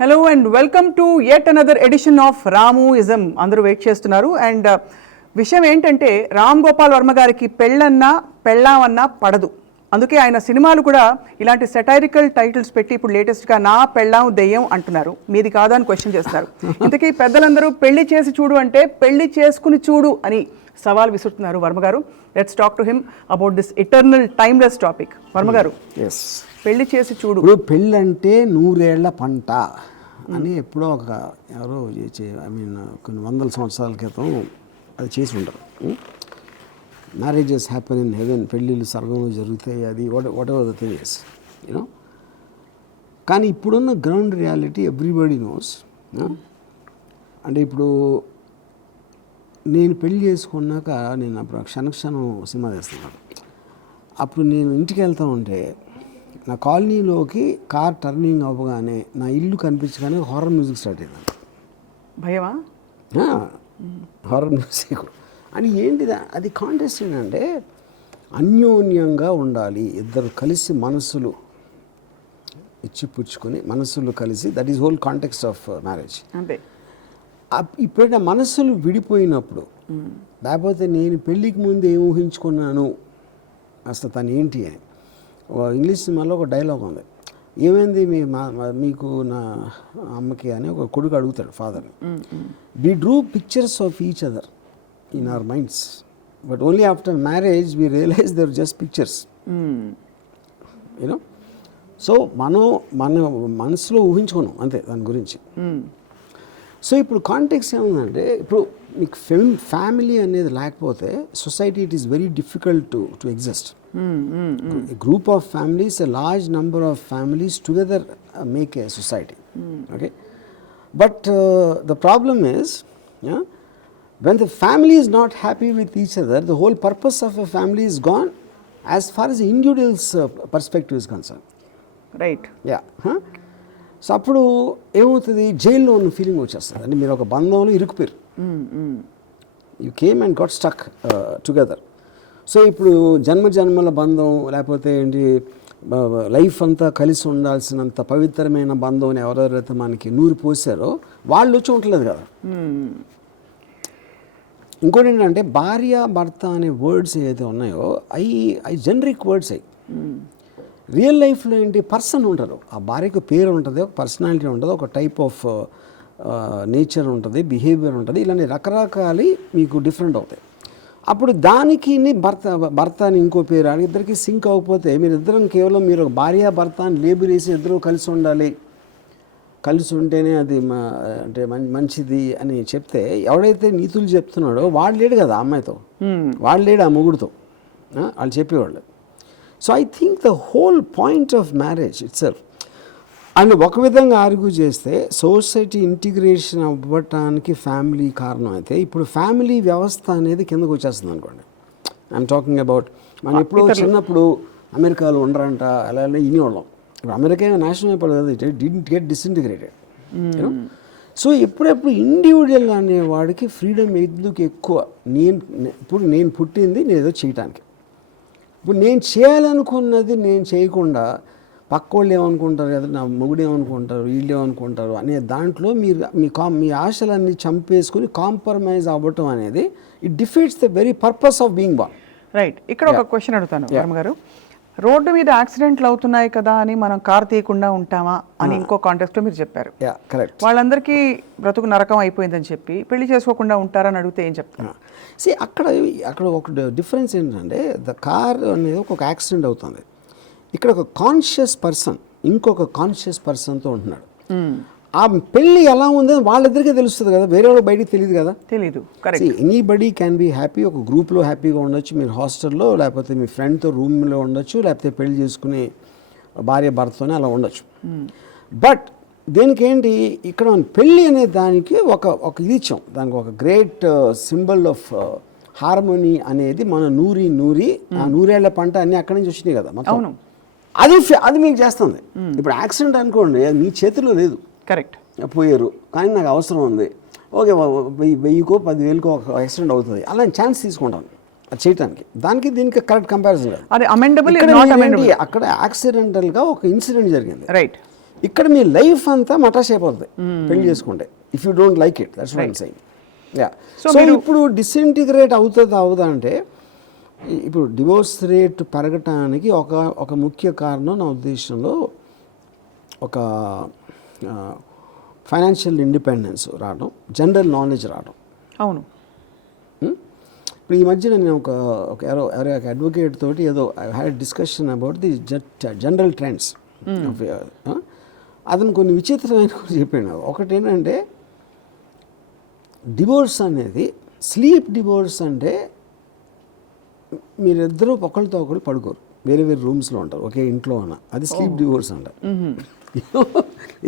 Hello and welcome to yet another edition of Ramuism. అందరూ wait చేస్తున్నారు. And విషయం ఏంటంటే రామ్ గోపాల్ వర్మ గారికి పెళ్ళన్నా పెళ్ళామన్నా పడదు. అందుకే ఆయన సినిమాలు కూడా ఇలాంటి సెటైరికల్ టైటిల్స్ పెట్టి ఇప్పుడు లేటెస్ట్గా నా పెళ్ళాం దెయ్యం అంటున్నారు. మీది కాదా అని క్వశ్చన్ చేస్తున్నారు. ఇంతకీ పెద్దలందరూ పెళ్లి చేసి చూడు అంటే పెళ్లి చేసుకుని చూడు అని సవాల్ విసురుతున్నారు వర్మ గారు. Let's talk to him about this eternal timeless topic. Varma గారు, పెళ్లి చేసి చూడు. ఇప్పుడు పెళ్ళి అంటే 100 ఏళ్ల పంట అని ఎప్పుడో ఎవరో కొన్ని వందల సంవత్సరాల క్రితం అది చేసి ఉంటారు. మ్యారేజెస్ హ్యాపెన్ ఇన్ హెవెన్, పెళ్ళిళ్ళు స్వర్గంలో జరుగుతాయి, అది what ever the thing is you know. కానీ ఇప్పుడున్న గ్రౌండ్ రియాలిటీ ఎవ్రీబడి నోస్. అంటే ఇప్పుడు నేను పెళ్లి చేసుకున్నాక నేను అప్పుడు క్షణక్షణం సినిమా చేస్తున్నాను. అప్పుడు నేను ఇంటికి వెళ్తా ఉంటే నా కాలనీలోకి కార్ టర్నింగ్ అవ్వగానే నా ఇల్లు కనిపించగానే హారర్ మ్యూజిక్ స్టార్ట్ అయింది. భయమా? హారర్ మ్యూజిక్ అని ఏంటిది? అది కాంటెస్ట్ ఏంటంటే అన్యోన్యంగా ఉండాలి, ఇద్దరు కలిసి మనసులు ఇచ్చిపుచ్చుకొని మనసులు కలిసి, that is whole context of marriage. అంతే. ఇప్పుడైనా మనసులు విడిపోయినప్పుడు, లేకపోతే నేను పెళ్ళికి ముందు ఏం ఊహించుకున్నాను అసలు తను ఏంటి అని, ఇంగ్లీష్ సినిమాలో ఒక డైలాగ్ ఉంది, ఏమైంది మీకు నా అమ్మకి అని ఒక కొడుకు అడుగుతాడు ఫాదర్ని. We drew pictures of each other in our minds, but only after marriage we realise they're just pictures you know. So మన మనసులో ఊహించుకున్నాం అంతే దాని గురించి. సో ఇప్పుడు కాంటెక్స్ట్ ఏముందంటే, ఇప్పుడు మీకు ఫ్యామిలీ అనేది లేకపోతే society it is very difficult to exist. A group of families, a large number of families together make a society. Okay, but the problem is, when the family is not happy with each other, the whole purpose of a family is gone as far as the individual's perspective is concerned. Right. Yeah. So అప్పుడు ఏమవుతుంది, జైల్లో ఉన్న feeling వచ్చేస్తుంది. అంటే మీరు ఒక బంధంలో ఇరుక్కుపోయారు, you came and got stuck together. So ఇప్పుడు జన్మల బంధం లేకపోతే ఏంటి, లైఫ్ అంతా కలిసి ఉండాల్సినంత పవిత్రమైన బంధం అని ఎవరెవరైతే మనకి నూరు పోసారో వాళ్ళు వచ్చి ఉండలేదు కదా. ఇంకోటి ఏంటంటే, భార్య భర్త అనే వర్డ్స్ ఏదైతే ఉన్నాయో అవి జనరిక్ వర్డ్స్ అయ్యి. రియల్ లైఫ్లో ఏంటి, పర్సన్ ఉంటారు, ఆ భార్యకు పేరు ఉంటుంది, ఒక పర్సనాలిటీ ఉంటుంది, ఒక టైప్ ఆఫ్ నేచర్ ఉంటుంది, బిహేవియర్ ఉంటుంది, ఇలాంటి రకరకాలు మీకు డిఫరెంట్ అవుతాయి. అప్పుడు దానికి భర్త అని ఇంకో పేరు, ఇద్దరికి సింక్ అవ్వకపోతే మీరు ఇద్దరం కేవలం మీరు భార్య భర్త అని లేబుల్ వేసి ఇద్దరు కలిసి ఉండాలి, కలిసి ఉంటేనే అది అంటే మంచిది అని చెప్తే, ఎవడైతే నీతులు చెప్తున్నాడో వాడు లేడు కదా అమ్మాయితో, వాడు లేడు ఆ మొగుడుతో, వాళ్ళు చెప్పేవాళ్ళు. So I think the whole point of marriage it self. And ఒక విధంగా ఆర్గ్యూ చేస్తే సొసైటీ ఇంటిగ్రేషన్ అవ్వటానికి ఫ్యామిలీ కారణం అయితే, ఇప్పుడు ఫ్యామిలీ వ్యవస్థ అనేది కిందకు వచ్చేస్తుంది అనుకోండి. ఐఎమ్ టాకింగ్ అబౌట్, మనం ఎప్పుడో చిన్నప్పుడు అమెరికాలో ఉండరంట అలా వినేవాళ్ళం. ఇప్పుడు అమెరికా నాశనం అయిపోలేదు కదా, it didn't get disintegrated. So ఎప్పుడెప్పుడు ఇండివిజువల్ అనేవాడికి ఫ్రీడమ్ ఎందుకు ఎక్కువ, ఇప్పుడు నేను పుట్టింది నేను ఏదో చేయటానికి, ఇప్పుడు నేను చేయాలనుకున్నది నేను చేయకుండా పక్క వాళ్ళు ఏమనుకుంటారు కదా, నా మొగుడు ఏమనుకుంటారు, వీళ్ళు ఏమనుకుంటారు అనే దాంట్లో మీరు మీ ఆశలన్నీ చంపేసుకుని కాంప్రమైజ్ అవ్వటం అనేది it defeats the very purpose of being born. Right. ఇక్కడ ఒక క్వశ్చన్ అడుగుతాను వర్మ గారు. రోడ్డు మీద యాక్సిడెంట్లు అవుతున్నాయి కదా అని మనం కార్ తీయకుండా ఉంటామా అని ఇంకో కాంటెక్స్ట్లో మీరు చెప్పారు. కరెక్ట్. వాళ్ళందరికీ బ్రతుకు నరకం అయిపోయిందని చెప్పి పెళ్లి చేసుకోకుండా ఉంటారని అడిగితే ఏం చెప్తారు? అక్కడ ఒక డిఫరెన్స్ ఏంటంటే, ద కార్ అనేది ఒక యాక్సిడెంట్ అవుతుంది, ఇక్కడ ఒక కాన్షియస్ పర్సన్ ఇంకొక కాన్షియస్ పర్సన్తో ఉంటున్నాడు. ఆ పెళ్ళి ఎలా ఉందని వాళ్ళిద్దరికీ తెలుస్తుంది కదా, వేరే వాళ్ళు బయటికి తెలియదు కదా. తెలీదు. ఎనీబడీ క్యాన్ బీ హ్యాపీ, ఒక గ్రూప్లో హ్యాపీగా ఉండొచ్చు, మీరు హాస్టల్లో లేకపోతే మీ ఫ్రెండ్తో రూమ్లో ఉండొచ్చు, లేకపోతే పెళ్లి చేసుకుని భార్య భర్తతోనే అలా ఉండొచ్చు. బట్ దీనికి ఏంటి, ఇక్కడ పెళ్ళి అనే దానికి ఒక ఇది ఇచ్చాం, దానికి ఒక గ్రేట్ సింబల్ ఆఫ్ హార్మోనీ అనేది మన నూరి ఆ 100 ఏళ్ల పంట అన్నీ అక్కడి నుంచి వచ్చినాయి కదా మొత్తం. అది మీకు చేస్తుంది. ఇప్పుడు యాక్సిడెంట్ అనుకోండి, అది మీ చేతిలో లేదు. కరెక్ట్. పోయారు, కానీ నాకు అవసరం ఉంది, ఓకే 1000కో 10,000కో ఒక యాక్సిడెంట్ అవుతుంది, అలా ఛాన్స్ తీసుకుంటాను అది చేయడానికి. దానికి దీనికి కరెక్ట్ కంపారిజన్. అది అమెండబుల్, అక్కడ యాక్సిడెంటల్గా ఒక ఇన్సిడెంట్ జరిగింది. రైట్. ఇక్కడ మీ లైఫ్ అంతా మటాష్ అయిపోతుంది పెళ్లి చేసుకుంటే, if you don't like it, that's what I'm saying. Yeah. So ఇప్పుడు డిసింటిగ్రేట్ అవుదా అంటే, ఇప్పుడు డివోర్స్ రేట్ పెరగటానికి ఒక ముఖ్య కారణం నా ఉద్దేశంలో ఒక ఫైనాన్షియల్ ఇండిపెండెన్స్ రావడం, జనరల్ నాలెడ్జ్ రావడం. అవును. ఇప్పుడు ఈ మధ్యన నేను ఎవరో అడ్వకేట్ తోటి ఏదో I had discussion about the general trends. అతను కొన్ని విచిత్రమైన చెప్పాను. ఒకటి ఏంటంటే, డివోర్స్ అనేది, స్లీప్ డివోర్స్ అంటే మీరిద్దరూ ఒకరితో ఒకరు పడుకోరు, వేరే వేరే రూమ్స్లో ఉంటారు, ఒకే ఇంట్లో ఉన్న, అది స్లీప్ డివోర్స్ అంటారు.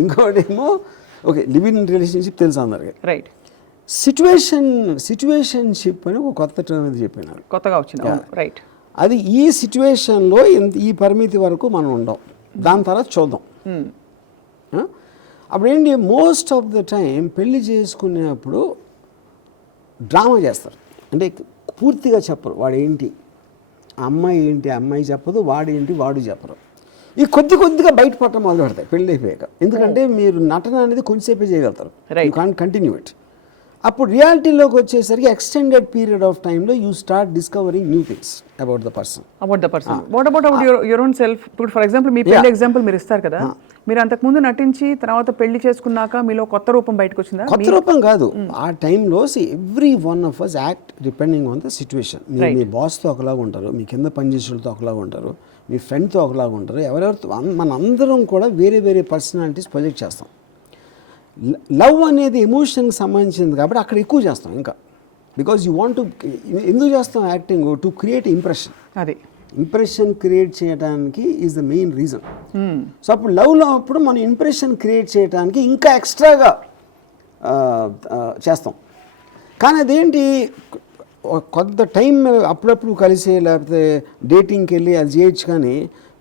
ఇంకోటేమో ఓకే లివ్ ఇన్ రిలేషన్షిప్ తెలుసు అందరికి. రైట్. సిచ్యువేషన్షిప్ అని ఒక కొత్త టర్మ్ అది చెప్పినారు, కొత్తగా వచ్చింది. రైట్. అది ఈ సిచ్యువేషన్లో ఈ పరిమితి వరకు మనం ఉండం, దాని తర్వాత చూద్దాం. అప్పుడు ఏంటి, మోస్ట్ ఆఫ్ ద టైం పెళ్లి చేసుకునేప్పుడు డ్రామా చేస్తారు. అంటే పూర్తిగా చెప్పరు, వాడు ఏంటి, అమ్మాయి ఏంటి, అమ్మాయి చెప్పదు, వాడేంటి, వాడు చెప్పరు. ఈ కొద్దిగా బయటపడటం మొదలు పెడతాయి పెళ్ళి అయిపోయాక. ఎందుకంటే మీరు నటన అనేది కొంచెంసేపే చేయగలుగుతారు, యూ కాంట్ కంటిన్యూ ఇట్. అప్పుడు రియాలిటీలోకి వచ్చేసరికి ఎక్స్టెండెడ్ పీరియడ్ ఆఫ్ టైంలో you start discovering new things about the person. What about your own self? ఇప్పుడు ఫర్ ఎగ్జాంపుల్ మీ పెళ్లి ఎగ్జాంపుల్ మీరు ఇస్తారు కదా, మీరు అంతకుముందు నటించి తర్వాత పెళ్లి చేసుకున్నాక మీలో కొత్త రూపం బయటకు వచ్చిందా? కొత్త రూపం కాదు, ఆ టైంలో every one of us act depending on the situation. మీరు మీ బాస్తో ఒకలాగా ఉంటారు, మీ కింద పనిచేసేతో ఒకలాగా ఉంటారు, మీ ఫ్రెండ్తో ఒకలాగా ఉంటారు, ఎవరెవరితో. మన అందరం కూడా వేరే వేరే పర్సనాలిటీస్ ప్రొజెక్ట్ చేస్తాం. లవ్ అనేది ఎమోషన్కి సంబంధించింది కాబట్టి అక్కడ ఎక్కువ చేస్తాం ఇంకా, బికాజ్ యూ వాంట్ టు. ఎందుకు చేస్తాం యాక్టింగ్? To create impression. అది ఇంప్రెషన్ క్రియేట్ చేయడానికి is the main reason. So అప్పుడు లవ్లో అప్పుడు మనం ఇంప్రెషన్ క్రియేట్ చేయడానికి ఇంకా ఎక్స్ట్రాగా చేస్తాం. కానీ అదేంటి, కొంత టైం అప్పుడప్పుడు కలిసి లేకపోతే డేటింగ్కి వెళ్ళి అది చేయొచ్చు. కానీ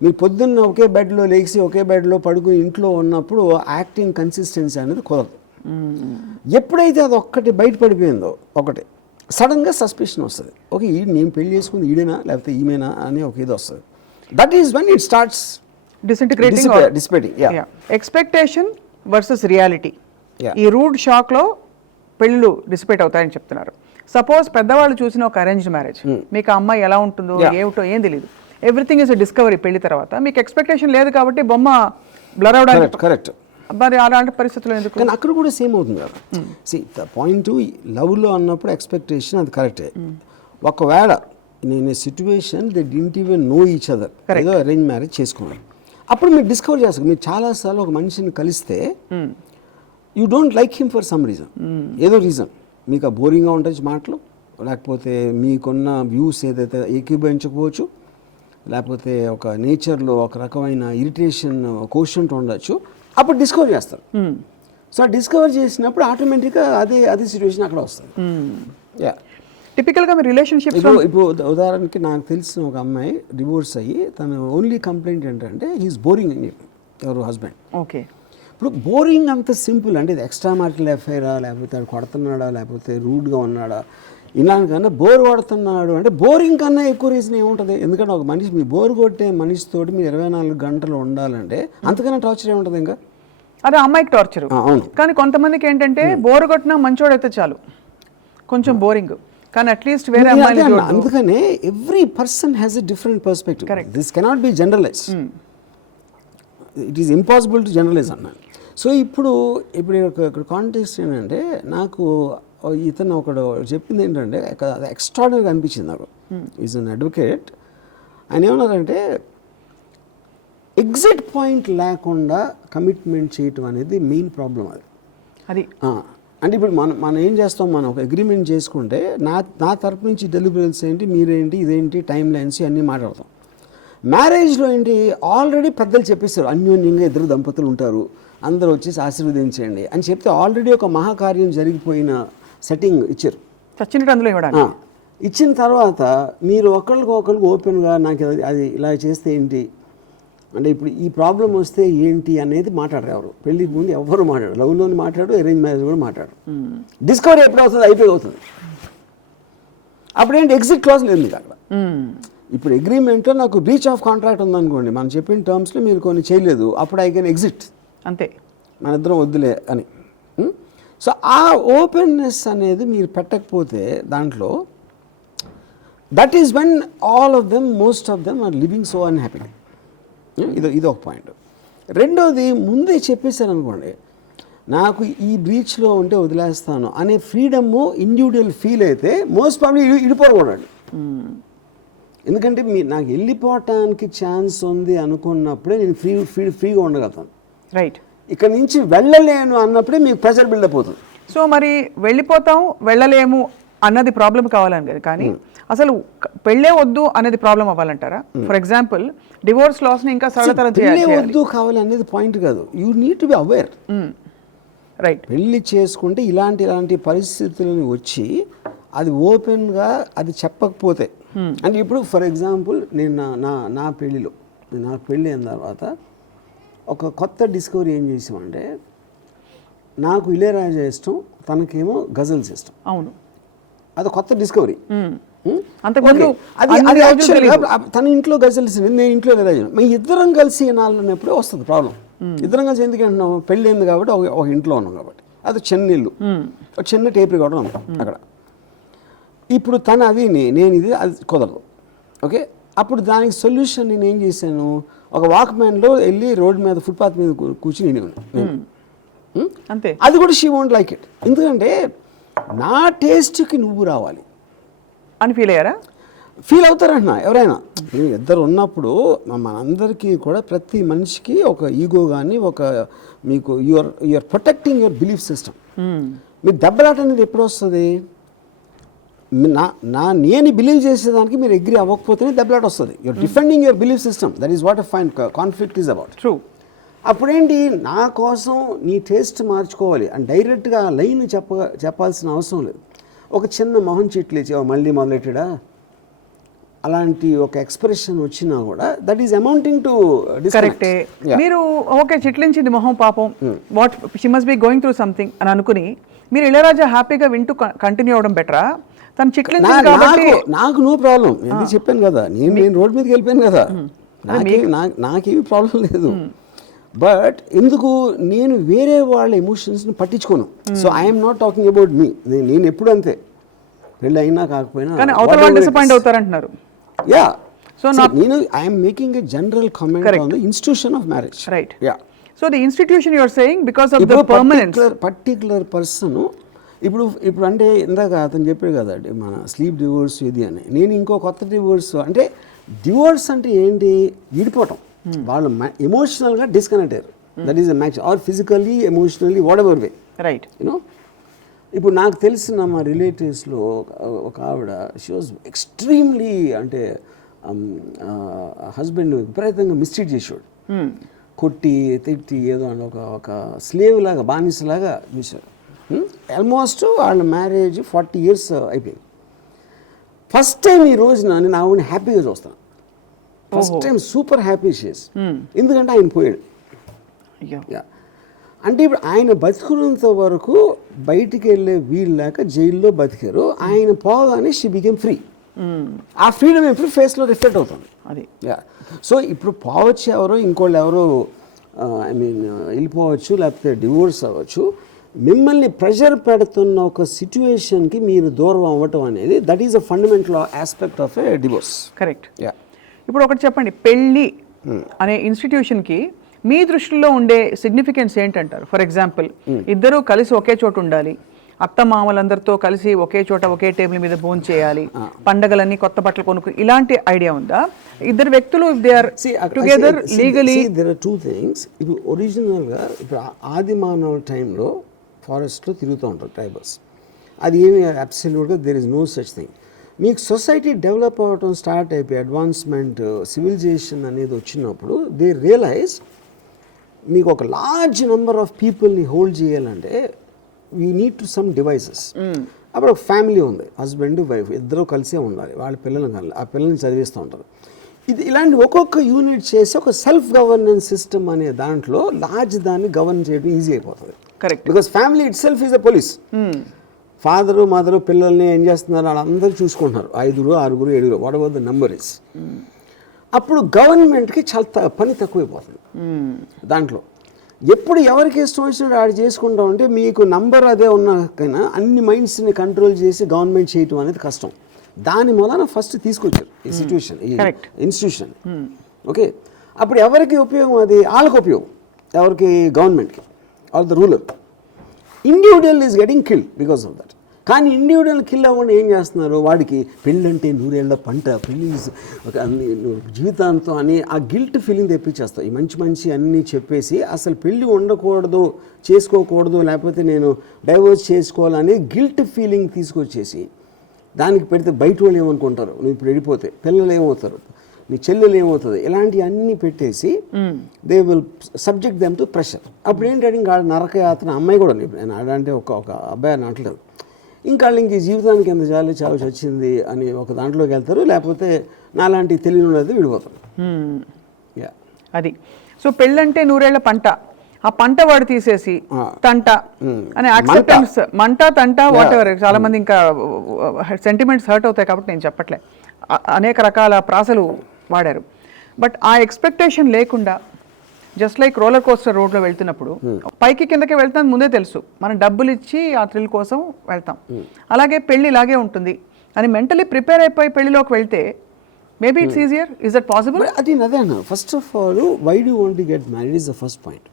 మీరు పొద్దున్న ఒకే బెడ్లో లేచి ఒకే బెడ్లో పడుకుని ఇంట్లో ఉన్నప్పుడు యాక్టింగ్ కన్సిస్టెన్సీ అనేది కుదరదు. ఎప్పుడైతే అది ఒక్కటి బయటపడిపోయిందో, ఒకటి సడన్గా సస్పిషన్ వస్తుంది. ఓకే, నేను పెళ్లి చేసుకుంది ఈడేనా లేకపోతే ఈమెనా అని ఒక ఇది వస్తుంది. That is when it starts dissipating. Expectation versus reality, ఈ రూడ్ షాక్లో పెళ్ళిళ్ళు డిసిపేట్ అవుతాయని చెప్తున్నారు. సపోజ్ పెద్దవాళ్ళు చూసిన ఒక అరేంజ్డ్ మ్యారేజ్, మీకు ఆ అమ్మాయి ఎలా ఉంటుందో ఏమిటో ఏం తెలియదు, ఎవ్రీథింగ్ ఇస్ డిస్కవరీ. పెళ్లి తర్వాత మీకు ఎక్స్పెక్టేషన్ లేదు కాబట్టి బొమ్మ బ్లర్ అవడానికి. కరెక్ట్. మరి అలాంటి పరిస్థితుల్లో ఎందుకు? కానీ అక్కడ కూడా సేమ్ అవుతుంది కదా. ద పాయింట్ లవ్లో అన్నప్పుడు ఎక్స్పెక్టేషన్ అది కరెక్టే. ఒకవేళ నేను situation they didn't even know each other, ఏదో అరేంజ్ మ్యారేజ్ చేసుకున్నాను, అప్పుడు మీరు డిస్కవర్ చేస్తారు. మీరు చాలాసార్లు ఒక మనిషిని కలిస్తే you don't like him for some reason, ఏదో రీజన్. మీకు ఆ బోరింగ్గా ఉంటుంది మాటలు, లేకపోతే మీకున్న వ్యూస్ ఏదైతే ఏకీభవించకపోవచ్చు, లేకపోతే ఒక నేచర్లో ఒక రకమైన ఇరిటేషన్ కోషంట్ ఉండొచ్చు. అప్పుడు డిస్కవర్ చేస్తారు. సో డిస్కవర్ చేసినప్పుడు ఆటోమేటిక్గా అదే సిచ్యువేషన్ అక్కడ వస్తుంది. యా, టిపికల్గా మీ రిలేషన్షిప్. ఇప్పుడు ఉదాహరణకి నాకు తెలిసిన ఒక అమ్మాయి డివోర్స్ అయ్యి తన ఓన్లీ కంప్లైంట్ ఏంటంటే హీస్ బోరింగ్ అని చెప్పి, ఎవరు హస్బెండ్. ఓకే. ఇప్పుడు బోరింగ్ అంత సింపుల్ అంటే ఇది ఎక్స్ట్రా మ్యారిటల్ అఫైరా, లేకపోతే అది కొడుతున్నాడా, లేకపోతే రూడ్గా ఉన్నాడా, ఇలాంటికన్నా బోర్ కొడుతున్నాడు అంటే బోరింగ్ కన్నా ఎక్కువ రీజన్ ఏముంటుంది? ఎందుకంటే ఒక మనిషి, మీ బోర్ కొట్టే మనిషితోటి మీరు 24 గంటలు ఉండాలంటే అంతకన్నా టార్చర్ ఏముంటుంది ఇంకా? అదే అమ్మాయికి టార్చర్. అవును. కానీ కొంతమందికి ఏంటంటే బోర్ కొట్టినా మంచోడైతే చాలు, కొంచెం బోరింగ్ కానీ అట్లీస్ట్ వేరే అమ్మాయి. అందుకనే every person has a different perspective. This cannot be generalize, it is impossible to generalize అన్నాను. సో ఇప్పుడు ఇక్కడ కాంటెక్స్ట్ ఏంటంటే, నాకు ఇతను ఒకడు చెప్పింది ఏంటంటే ఎక్స్ట్రాడనరీగా అనిపించింది నాకు. Is an advocate. ఆయన ఏమన్నారంటే ఎగ్జిట్ పాయింట్ లేకుండా కమిట్మెంట్ చేయటం అనేది మెయిన్ ప్రాబ్లం. అది అంటే ఇప్పుడు మనం ఏం చేస్తాం, మనం ఒక అగ్రిమెంట్ చేసుకుంటే నా తరపు నుంచి డెలివరీస్ ఏంటి, మీరేంటి, ఇదేంటి, టైం లైన్స్ అన్నీ మాట్లాడతాం. మ్యారేజ్లో ఏంటి, ఆల్రెడీ పెద్దలు చెప్పేస్తారు అన్యోన్యంగా ఇద్దరు దంపతులు ఉంటారు, అందరూ వచ్చేసి ఆశీర్వదించండి అని చెప్తే ఆల్రెడీ ఒక మహాకార్యం జరిగిపోయిన సెట్టింగ్ ఇచ్చారు. చచ్చినట్టు అందులో ఇవ్వడానికి ఇచ్చిన తర్వాత మీరు ఒకరికి ఓపెన్గా నాకు అది ఇలా చేస్తే ఏంటి అంటే, ఇప్పుడు ఈ ప్రాబ్లం వస్తే ఏంటి అనేది మాట్లాడరు ఎవరు. పెళ్ళికి ముందు ఎవరు మాట్లాడు, లవ్లోని మాట్లాడు, అరేంజ్ మ్యారేజ్ కూడా మాట్లాడు. డిస్కవరీ ఎప్పుడు అవుతుంది, అయిపోయి అవుతుంది. అప్పుడేంటి, ఎగ్జిట్ క్లాజ్ లేదు మీకు అక్కడ. ఇప్పుడు అగ్రిమెంట్లో నాకు బ్రీచ్ ఆఫ్ కాంట్రాక్ట్ ఉందనుకోండి, మనం చెప్పిన టర్మ్స్లో మీరు కొన్ని చేయలేదు, అప్పుడు ఐ కెన్ ఎగ్జిట్. అంతే, మన ఇద్దరం వద్దులే అని. సో ఆ ఓపెన్నెస్ అనేది మీరు పెట్టకపోతే దాంట్లో, that is when all of them, most of them are living so unhappily. ఇది ఒక పాయింట్. రెండోది, ముందే చెప్పేశాను అనుకోండి, నాకు ఈ బ్రీచ్లో ఉంటే వదిలేస్తాను అనే ఫ్రీడమ్ ఇండివిజువల్ ఫీల్ అయితే మోస్ట్ ప్రాబ్లీ ఇడిపోకూడదు. ఎందుకంటే నాకు వెళ్ళిపోవటానికి ఛాన్స్ ఉంది అనుకున్నప్పుడే నేను ఫ్రీగా ఉండగలుగుతాను. రైట్. ఇక్కడ నుంచి వెళ్ళలేను అన్నప్పుడే మీకు ప్రెషర్ బిల్డప్ అవుతుంది. సో మరి వెళ్ళిపోతాం, వెళ్ళలేము అన్నది ప్రాబ్లం కావాలని కదా, కానీ అసలు పెళ్ళే వద్దు అనేది ప్రాబ్లం అవ్వాలంటారా? ఫర్ ఎగ్జాంపుల్ డివోర్స్ లాస్ ని ఇంకా సరళతరం పెళ్ళే వద్దు కావాలి అనేది పాయింట్ కాదు. You need to be aware. Right. పెళ్ళి చేసుకుంటే ఇలాంటి పరిస్థితులను వచ్చి అది ఓపెన్గా అది చెప్పకపోతే, అంటే ఇప్పుడు ఫర్ ఎగ్జాంపుల్ నేను నా పెళ్ళిలో, నాకు పెళ్ళి అయిన తర్వాత ఒక కొత్త డిస్కవరీ ఏం చేసామంటే, నాకు ఇళయరాజా ఇష్టం, తనకేమో గజల్స్ ఇష్టం. అవును, అది కొత్త డిస్కవరీ. తన ఇంట్లో గజల్స్, నేను ఇంట్లో ఇళయరాజా, మీ ఇద్దరం కలిసి నాలుగున్నప్పుడే వస్తుంది ప్రాబ్లం. ఇద్దరం కలిసి ఎందుకు అంటున్నాము, పెళ్ళి అయింది కాబట్టి ఒక ఇంట్లో ఉన్నాం కాబట్టి, అది చిన్న ఇల్లు, ఒక చిన్న టేప్ రికార్డర్ ఉన్నాం అక్కడ. ఇప్పుడు తను అది నేను ఇది, అది కుదరదు. ఓకే, అప్పుడు దానికి సొల్యూషన్ నేను ఏం చేశాను, ఒక వాక్మ్యాన్లో వెళ్ళి రోడ్డు మీద, ఫుట్పాత్ మీద కూర్చుని అంతే. అది కూడా షీ వోంట్ లైక్ ఇట్. ఎందుకంటే నా టేస్ట్కి నువ్వు రావాలి అని ఫీల్ అయ్యారా? ఫీల్ అవుతారంటున్నా ఎవరైనా. ఇద్దరు ఉన్నప్పుడు మనందరికీ కూడా, ప్రతి మనిషికి ఒక ఈగో కానీ, ఒక మీకు you're protecting your belief system. మీరు దెబ్బలాట అనేది ఎప్పుడు వస్తుంది, నేను బిలీవ్ చేసేదానికి మీరు అగ్రీ అవ్వకపోతేనే దెబ్బలాట వస్తుంది. You're defending your belief system. That is what fine conflict is about. True. అప్పుడేంటి, నా కోసం నీ టేస్ట్ మార్చుకోవాలి అని డైరెక్ట్గా లైన్ చెప్పాల్సిన అవసరం లేదు. ఒక చిన్న మొహం చిట్లేచి మళ్ళీ మొదలెట్టడా అలాంటి ఒక ఎక్స్ప్రెషన్ వచ్చినా కూడా దట్ ఈస్ అమౌంటింగ్ టు కరెక్టే. మీరు ఓకే చిట్లించింది మొహం పాపం, what she must be going through something అని అనుకుని మీరు ఇళయరాజా హ్యాపీగా వింటూ కంటిన్యూ అవ్వడం బెటరా? తను చిట్లించింది కాబట్టి నాకు నో ప్రాబ్లం. ఎందుకు చెప్పాను కదా, నేను రోడ్ మీదకి వెళ్ళిపోయాను కదా, నాకేమి ప్రాబ్లం లేదు. బట్ ఎందుకు నేను వేరే వాళ్ళ ఎమోషన్స్ని పట్టించుకోను. So I'm not talking about me. నేను ఎప్పుడు అంతే, పెళ్ళి అయినా కాకపోయినా డిసప్పాయింట్ అవుతారంటున్నారు. యా. సో నేను I'm making a general comment on the institution of marriage. Right. Yeah. So the institution you are saying because of the permanence particular person. ఇప్పుడు అంటే ఇందాక అతను చెప్పాడు కదా మన స్లీప్ డివోర్స్ ఇది అని, నేను ఇంకో కొత్త డివోర్స్ అంటే, డివోర్స్ అంటే ఏంటి, విడిపోవటం. వాళ్ళు ఎమోషనల్గా డిస్కనెక్ట్ అయ్యారు. That is a match, or physically, emotionally, whatever way. Right. You know, ఇప్పుడు నాకు తెలిసిన మా రిలేటివ్స్లో ఒక ఆవిడ, షీ వాజ్ ఎక్స్ట్రీమ్లీ, అంటే హస్బెండ్ విపరీతంగా మిస్ట్రీట్ చేసాడు, కొట్టి తిట్టి ఏదో అని ఒక స్లేవ్ లాగా, బానిసలాగా చూశాడు. ఆల్మోస్ట్ వాళ్ళ మ్యారేజ్ 40 years అయిపోయింది. ఫస్ట్ టైం ఈ రోజున నేను ఆవిడని హ్యాపీగా చూస్తాను. First time super happy she's. ఎందుకంటే ఆయన పోయాడు. అంటే ఇప్పుడు ఆయన బతుకున్నంత వరకు బయటికి వెళ్ళే వీలు లేక జైల్లో బతికారు. ఆయన పోగానే షీ బికేమ్ ఫ్రీ. ఆ ఫ్రీడమ్ ఎప్పుడు ఫేస్లో రిఫ్లెక్ట్ అవుతుంది. అది. సో ఇప్పుడు పోవచ్చు ఎవరో, ఇంకోళ్ళు ఎవరో ఐ మీన్ వెళ్ళిపోవచ్చు, లేకపోతే డివోర్స్ అవ్వచ్చు. మిమ్మల్ని ప్రెషర్ పెడుతున్న ఒక సిచ్యువేషన్కి మీరు దూరం అవ్వటం అనేది, that is a fundamental aspect of A divorce. Correct. ఇప్పుడు ఒకటి చెప్పండి, పెళ్ళి అనే ఇన్స్టిట్యూషన్కి మీ దృష్టిలో ఉండే సిగ్నిఫికెన్స్ ఏంటంటారు? ఫర్ ఎగ్జాంపుల్, ఇద్దరూ కలిసి ఒకే చోట ఉండాలి, అత్త మామలందరితో కలిసి ఒకే చోట ఒకే టేబుల్ మీద భోజనం చేయాలి, పండగలన్నీ కొత్త బట్టలు కొనుక్కు, ఇలాంటి ఐడియా ఉందా? ఇద్దరు వ్యక్తులు they are together legally. There are 2 things. ఇప్పుడు ఒరిజినల్గా ఇప్పుడు ఆది మానవ టైంలో ఫారెస్ట్లో తిరుగుతూ ఉంటారు ట్రైబల్స్. అది ఏమి అబ్సల్యూట్గా there is no such thing. మీకు సొసైటీ డెవలప్ అవ్వటం స్టార్ట్ అయిపోయి, అడ్వాన్స్మెంట్, సివిలైజేషన్ అనేది వచ్చినప్పుడు దే రియలైజ్ మీకు ఒక లార్జ్ నెంబర్ ఆఫ్ పీపుల్ని హోల్డ్ చేయాలంటే we need to some devices. అప్పుడు ఒక ఫ్యామిలీ ఉంది, హస్బెండ్ వైఫ్ ఇద్దరు కలిసే ఉండాలి, వాళ్ళ పిల్లలు కాదు, ఆ పిల్లల్ని చదివిస్తూ ఉంటారు. ఇలాంటి ఒక్కొక్క యూనిట్ చేసి ఒక సెల్ఫ్ గవర్నెన్స్ సిస్టమ్ అనే దాంట్లో లార్జ్ దాన్ని గవర్న్ చేయడం ఈజీ అయిపోతుంది. Correct. Because family it self is a police. Father mother పిల్లల్ని ఏం చేస్తున్నారు వాళ్ళందరూ చూసుకుంటున్నారు, 5, 6, 7, what ever the number is. అప్పుడు గవర్నమెంట్కి చాలా పని తక్కువైపోతుంది దాంట్లో. ఎప్పుడు ఎవరికి ఇష్టం వచ్చినట్టు ఆడు చేసుకుంటాం అంటే మీకు నంబర్ అదే ఉన్నాకైనా అన్ని మైండ్స్ని కంట్రోల్ చేసి గవర్నమెంట్ చేయటం అనేది కష్టం. దాని మూలన ఫస్ట్ తీసుకొచ్చారు ఈ సిచ్యువేషన్, ఈ ఇన్స్టిట్యూషన్. ఓకే, అప్పుడు ఎవరికి ఉపయోగం? అది వాళ్ళకి ఉపయోగం. ఎవరికి? గవర్నమెంట్కి, all the ruler. Individual is getting killed because of that. కానీ ఇండివిజువల్ కిల్ అవ్వకుండా ఏం చేస్తున్నారు? వాడికి పెళ్ళంటే 100 ఏళ్ల పంట, పెళ్ళి ఒక జీవితాంతం అని ఆ గిల్ట్ ఫీలింగ్ తెప్పించేస్తావు. ఈ మంచి మంచి అన్నీ చెప్పేసి అసలు పెళ్ళి ఉండకూడదు, చేసుకోకూడదు, లేకపోతే నేను డైవోర్స్ చేసుకోవాలని గిల్ట్ ఫీలింగ్ తీసుకొచ్చేసి దానికి పెడితే బయట వాళ్ళు ఏమనుకుంటారు, నువ్వు ఇప్పుడు వెళ్ళిపోతే పిల్లలు ఏమవుతారు, నీ చెల్లెలు ఏమవుతుంది, ఇలాంటివి అన్నీ పెట్టేసి they will subject them to pressure. అప్పుడు ఏంటంటే ఇంకా నరకయాత్ర. అమ్మాయి కూడా నేను ఆడంటే ఒక అబ్బాయి అని అంటలేదు, ఇంకా వాళ్ళు ఇంక ఈ జీవితానికి ఎంత చావు వచ్చింది అని ఒక దాంట్లోకి వెళ్తారు, లేకపోతే నాలాంటి తెలియని ఉండదు విడిపోతారు. అది. సో పెళ్ళంటే 100 ఏళ్ల పంట, ఆ పంట వాడు తీసేసి తంట అని యాక్సెప్టెన్స్, మంట తంట వాట్ ఎవర్. చాలా మంది ఇంకా సెంటిమెంట్స్ హర్ట్ అవుతాయి కాబట్టి నేను చెప్పట్లే, అనేక రకాల ప్రాసలు వాడారు. బట్ ఆ ఎక్స్పెక్టేషన్ లేకుండా జస్ట్ లైక్ రోలర్ కోస్టర్ రోడ్లో వెళ్తున్నప్పుడు పైకి కిందకి వెళ్తాం ముందే తెలుసు, మనం డబ్బులు ఇచ్చి ఆ థ్రిల్ కోసం వెళ్తాం. అలాగే పెళ్ళి ఇలాగే ఉంటుంది అని మెంటలీ ప్రిపేర్ అయిపోయి పెళ్లిలోకి వెళ్తే maybe it's easier. Is that possible? అది అదే అన్న. First of all, why do want to get married is the first point.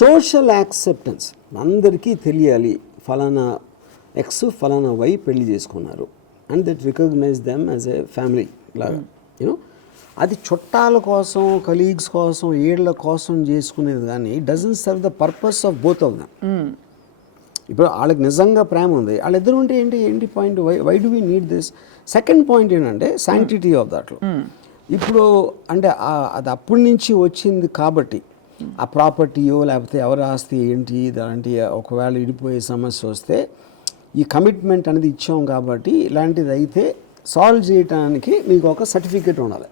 Social acceptance అందరికీ తెలియాలి, ఫలానా ఎక్స్ ఫలానా వై పెళ్లి చేసుకున్నారు and that recognize them as a family లాగా. యూనో, అది చుట్టాల కోసం, కలీగ్స్ కోసం, ఏళ్ల కోసం చేసుకునేది కానీ doesn't serve the purpose of both of them. ఇప్పుడు వాళ్ళకి నిజంగా ప్రేమ ఉంది, వాళ్ళిద్దరు ఉంటే ఏంటి point? Why do we need this? Second point ఏంటంటే శాంక్టిటీ ఆఫ్ దాట్లో. ఇప్పుడు అంటే అది అప్పటి నుంచి వచ్చింది కాబట్టి ఆ ప్రాపర్టీయో లేకపోతే ఎవరి ఆస్తి ఏంటి దాంటి ఒకవేళ ఇడిపోయే సమస్య వస్తే ఈ కమిట్మెంట్ అనేది ఇచ్చాం కాబట్టి ఇలాంటిది అయితే సాల్వ్ చేయడానికి మీకు ఒక సర్టిఫికేట్ ఉండాలి,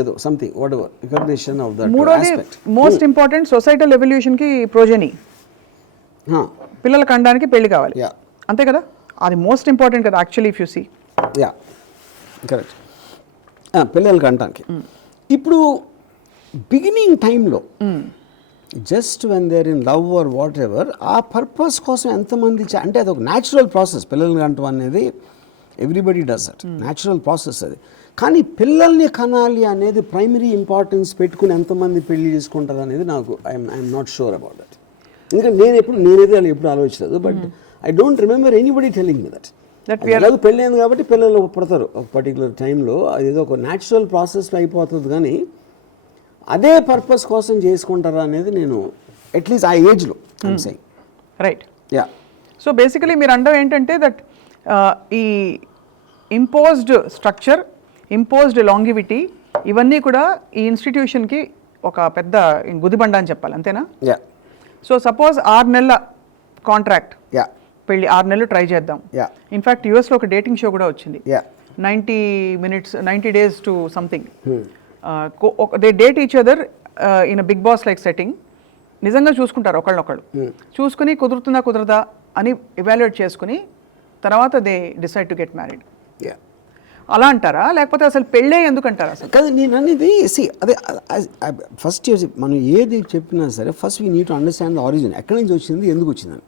ఏదో something whatever recognition of that. మూడోది మోస్ట్ ఇంపార్టెంట్, సొసైటల్ ఎవల్యూషన్కి ప్రోజెనీ, పిల్లల కండానికి పెళ్లి కావాలి, అంతే కదా? అది మోస్ట్ ఇంపార్టెంట్ కదా actually if you see. Yeah, correct. పిల్లలకి అంటానికి ఇప్పుడు బిగినింగ్ టైంలో just when there in love or whatever, ఆ పర్పస్ కోసం ఎంతమంది అంటే అది ఒక న్యాచురల్ ప్రాసెస్. పిల్లల్ని కంటం అనేది everybody does it, natural process అది. కానీ పిల్లల్ని కనాలి అనేది ప్రైమరీ ఇంపార్టెన్స్ పెట్టుకుని ఎంతమంది పెళ్లి చేసుకుంటారు అనేది నాకు I'm not sure about that. ఎందుకంటే నేనైతే వాళ్ళు ఎప్పుడు ఆలోచించలేదు. But I don't remember anybody telling me that. ఎలాగో పెళ్ళి అయింది కాబట్టి పిల్లలు పుడతారు ఒక పర్టికులర్ టైంలో, అదేదో ఒక న్యాచురల్ ప్రాసెస్లో అయిపోతుంది. కానీ అదే పర్పస్ కోసం చేసుకుంటారా అనేది నేను అట్లీస్ట్ ఆ ఏజ్లో రైట్. యా. సో బేసికలీ మీరు అండం ఏంటంటే దట్ ఈ ఇంపోజ్డ్ స్ట్రక్చర్, ఇంపోజ్డ్ లాంగివిటీ, ఇవన్నీ కూడా ఈ ఇన్స్టిట్యూషన్కి ఒక పెద్ద గుదిబండ అని చెప్పాలి, అంతేనా? యా. సో సపోజ్ 6 నెలల కాంట్రాక్ట్, యా, పెళ్ళి 6 నెలలు ట్రై చేద్దాం. ఇన్ఫ్యాక్ట్ యూఎస్లో ఒక డేటింగ్ షో కూడా వచ్చింది, 90 minutes 90 days to something. They date each other in Bigg Boss like setting. నిజంగా చూసుకుంటారు ఒకళ్ళనొకళ్ళు, చూసుకుని కుదురుతుందా కుదరదా అని ఎవాల్యుయేట్ చేసుకుని తర్వాత they decide to get married. అలా అంటారా, లేకపోతే అసలు పెళ్ళే ఎందుకు అంటారా? అసలు కదా నేను అనేది అదే ఫస్ట్ మనం ఏది చెప్పినా సరే first we need to understand the origin, ఎక్కడి నుంచి వచ్చింది, ఎందుకు వచ్చిందని.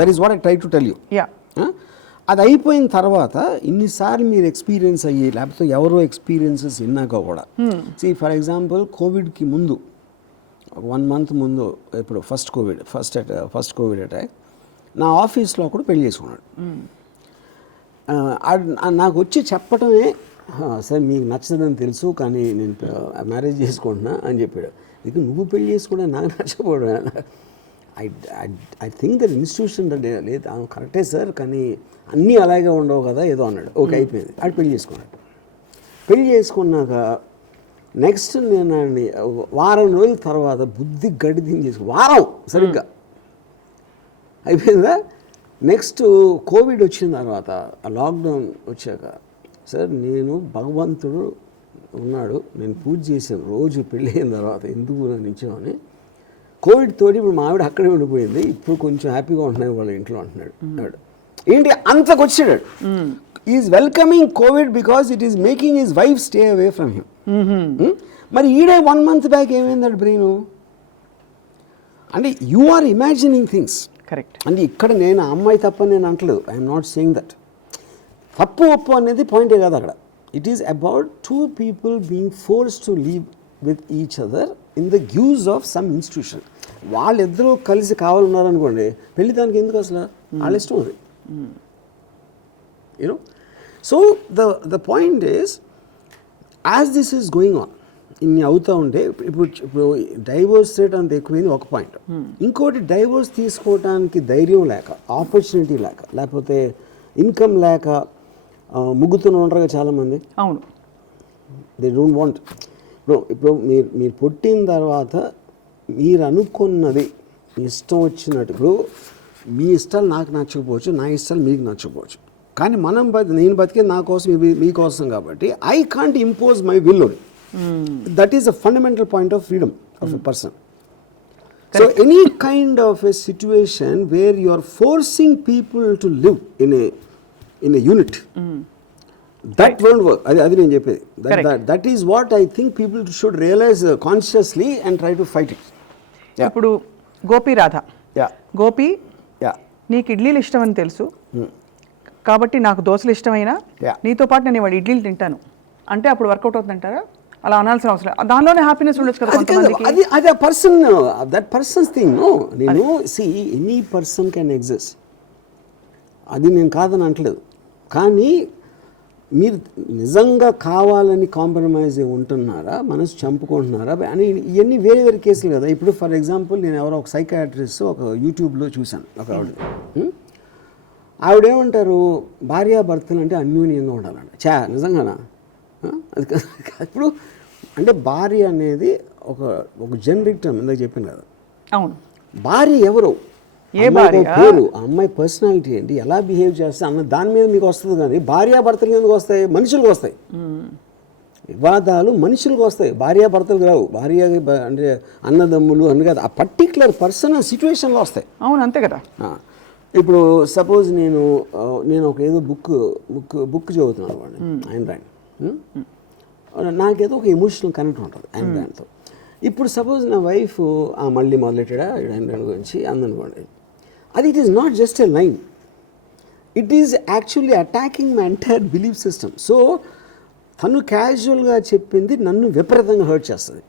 That is what I try to tell you. Yeah. అది అయిపోయిన తర్వాత ఇన్నిసార్లు మీరు ఎక్స్పీరియన్స్ అయ్యి లేకపోతే ఎవరో ఎక్స్పీరియన్సెస్ విన్నాక కూడా, ఫర్ ఎగ్జాంపుల్ కోవిడ్కి ముందు 1 month ముందు, ఇప్పుడు ఫస్ట్ కోవిడ్ అటాక్, నా ఆఫీస్లో కూడా పెళ్లి చేసుకున్నాడు. నాకు వచ్చి చెప్పటమే, సార్ మీకు నచ్చదని తెలుసు కానీ నేను మ్యారేజ్ చేసుకుంటున్నా అని చెప్పాడు. ఇక నువ్వు పెళ్లి చేసుకుంటే నాకు నచ్చపోవడం. ఐ థింక్ దట్ ఇన్స్టిట్యూషన్ లేదు కరెక్టే సార్, కానీ అన్నీ అలాగే ఉండవు కదా ఏదో అన్నాడు. ఓకే, అయిపోయింది. అది పెళ్లి చేసుకున్నాడు. పెళ్లి చేసుకున్నాక నెక్స్ట్ నేను వారం రోజుల తర్వాత బుద్ధి గడ్డి తిని వారం సరిగ్గా అయిపోయిందా. నెక్స్ట్ కోవిడ్ వచ్చిన తర్వాత, ఆ లాక్డౌన్ వచ్చాక, సార్ నేను భగవంతుడు ఉన్నాడు, నేను పూజ చేశాను రోజు పెళ్ళి అయిన తర్వాత, ఎందుకు నేను ఇచ్చామని. కోవిడ్ తోటి ఇప్పుడు మా ఆవిడ అక్కడే ఉండిపోయింది, ఇప్పుడు కొంచెం హ్యాపీగా ఉంటున్నాయి వాళ్ళ ఇంట్లో అంటున్నాడు. ఏంటి అంతకు వచ్చాడు. Is welcoming Covid because it is making his wife stay away from him. మరి ఈడే 1 month బ్యాక్ ఏమైంది బ్రెయిన్? అంటే you are imagining things. Correct. అంటే ఇక్కడ నేను ఆ అమ్మాయి తప్పని నేను అంటలేదు, ఐఎమ్ నాట్ సేయింగ్ దట్. తప్పు ఒప్పు అనేది పాయింటే కాదు అక్కడ. It is about two people being force to live with each other in the guise of some institution. వాళ్ళిద్దరూ కలిసి కావాలన్నారనుకోండి, పెళ్లి దానికి ఎందుకు అసలు, వాళ్ళ ఇష్టం అది. You know, so the point is as this is going on, ఇన్ని అవుతూ ఉంటే ఇప్పుడు డైవోర్స్ రేట్ అంత ఎక్కువైంది ఒక పాయింట్. ఇంకోటి డైవోర్స్ తీసుకోవడానికి ధైర్యం లేక, ఆపర్చునిటీ లేక, లేకపోతే ఇన్కమ్ లేక ముగ్గుతూనే ఉంటారు చాలామంది. అవును. They don't want. ఇప్పుడు మీరు పుట్టిన తర్వాత మీరు అనుకున్నది మీ ఇష్టం వచ్చినట్టు, ఇప్పుడు మీ ఇష్టాలు నాకు నచ్చకపోవచ్చు, నా ఇష్టాలు మీకు నచ్చకపోవచ్చు, కానీ నేను బతికేది నా కోసం, మీకోసం కాబట్టి I can't impose my will on. That is a fundamental point of freedom of a person. Correct. So any kind of a situation where you are forcing people to live in a unit, that won't work. Adi nenu cheppedi. That is what I think people should realize consciously and try to fight it. Yeah. ఇప్పుడు Gopi Radha. Yeah. Gopi, yeah, నీకు ఇడ్లీలు ఇష్టమని తెలుసు కాబట్టి నాకు దోశలు ఇష్టమైనా నీతో పాటు నేను ఇవాళ ఇడ్లీలు తింటాను అంటే అప్పుడు వర్కౌట్ అవుతుందంటారా? అలా అనాల్సిన అవసరం లేదు, దానిలోనే హ్యాపీనెస్ ఉండొచ్చు కదా కొంతమందికి. అది ఆ person, that persons thing. No, నేను see any person can exist, అది నేను కాదని అంటలేదు. కానీ మీరు నిజంగా కావాలని కాంప్రమైజ్ ఉంటున్నారా, మనసు చంపుకుంటున్నారా అని ఇవన్నీ వేరే వేరే కేసులు కదా. ఇప్పుడు ఫర్ ఎగ్జాంపుల్ నేను ఎవరో ఒక సైకాట్రిస్ట్ ఒక యూట్యూబ్లో చూశాను, ఒక ఆవిడేమంటారు, భార్యాభర్తలు అంటే అన్యోన్యంగా ఉండాలంట. నిజంగానా? అది ఇప్పుడు అంటే భార్య అనేది ఒక జనరిక్ టర్మ్, ఇందాక చెప్పాను కదా. అవును. భార్య ఎవరు, ఏ భార్య, పేరు, ఆ అమ్మాయి పర్సనాలిటీ ఏంటి, ఎలా బిహేవ్ చేస్తా అన్న దాని మీద మీకు వస్తుంది. కానీ భార్యాభర్తలు ఎందుకు వస్తాయి? మనుషులకు వస్తాయి వివాదాలు, మనుషులకు వస్తాయి, భార్యాభర్తలకు రావు. భార్య అంటే అన్నదమ్ములు అని కాదు, ఆ పర్టికులర్ పర్సన్ సిచ్యువేషన్లో వస్తాయి. అవును, అంతే కదా. ఇప్పుడు సపోజ్ నేను ఒక ఏదో బుక్ చదువుతున్నాను వాడిని, ఆయన రాయండి, నాకేదో ఒక ఎమోషనల్ కనెక్ట్ ఉంటుంది ఆయన దాంతో. ఇప్పుడు సపోజ్ నా వైఫ్ మళ్ళీ మొదలెట్టాడా ఆయన గురించి అందనుకోండి, అది it is not just a line, it is actually attacking my entire belief system. So తను క్యాజువల్గా చెప్పింది నన్ను విపరీతంగా హర్ట్ చేస్తుంది.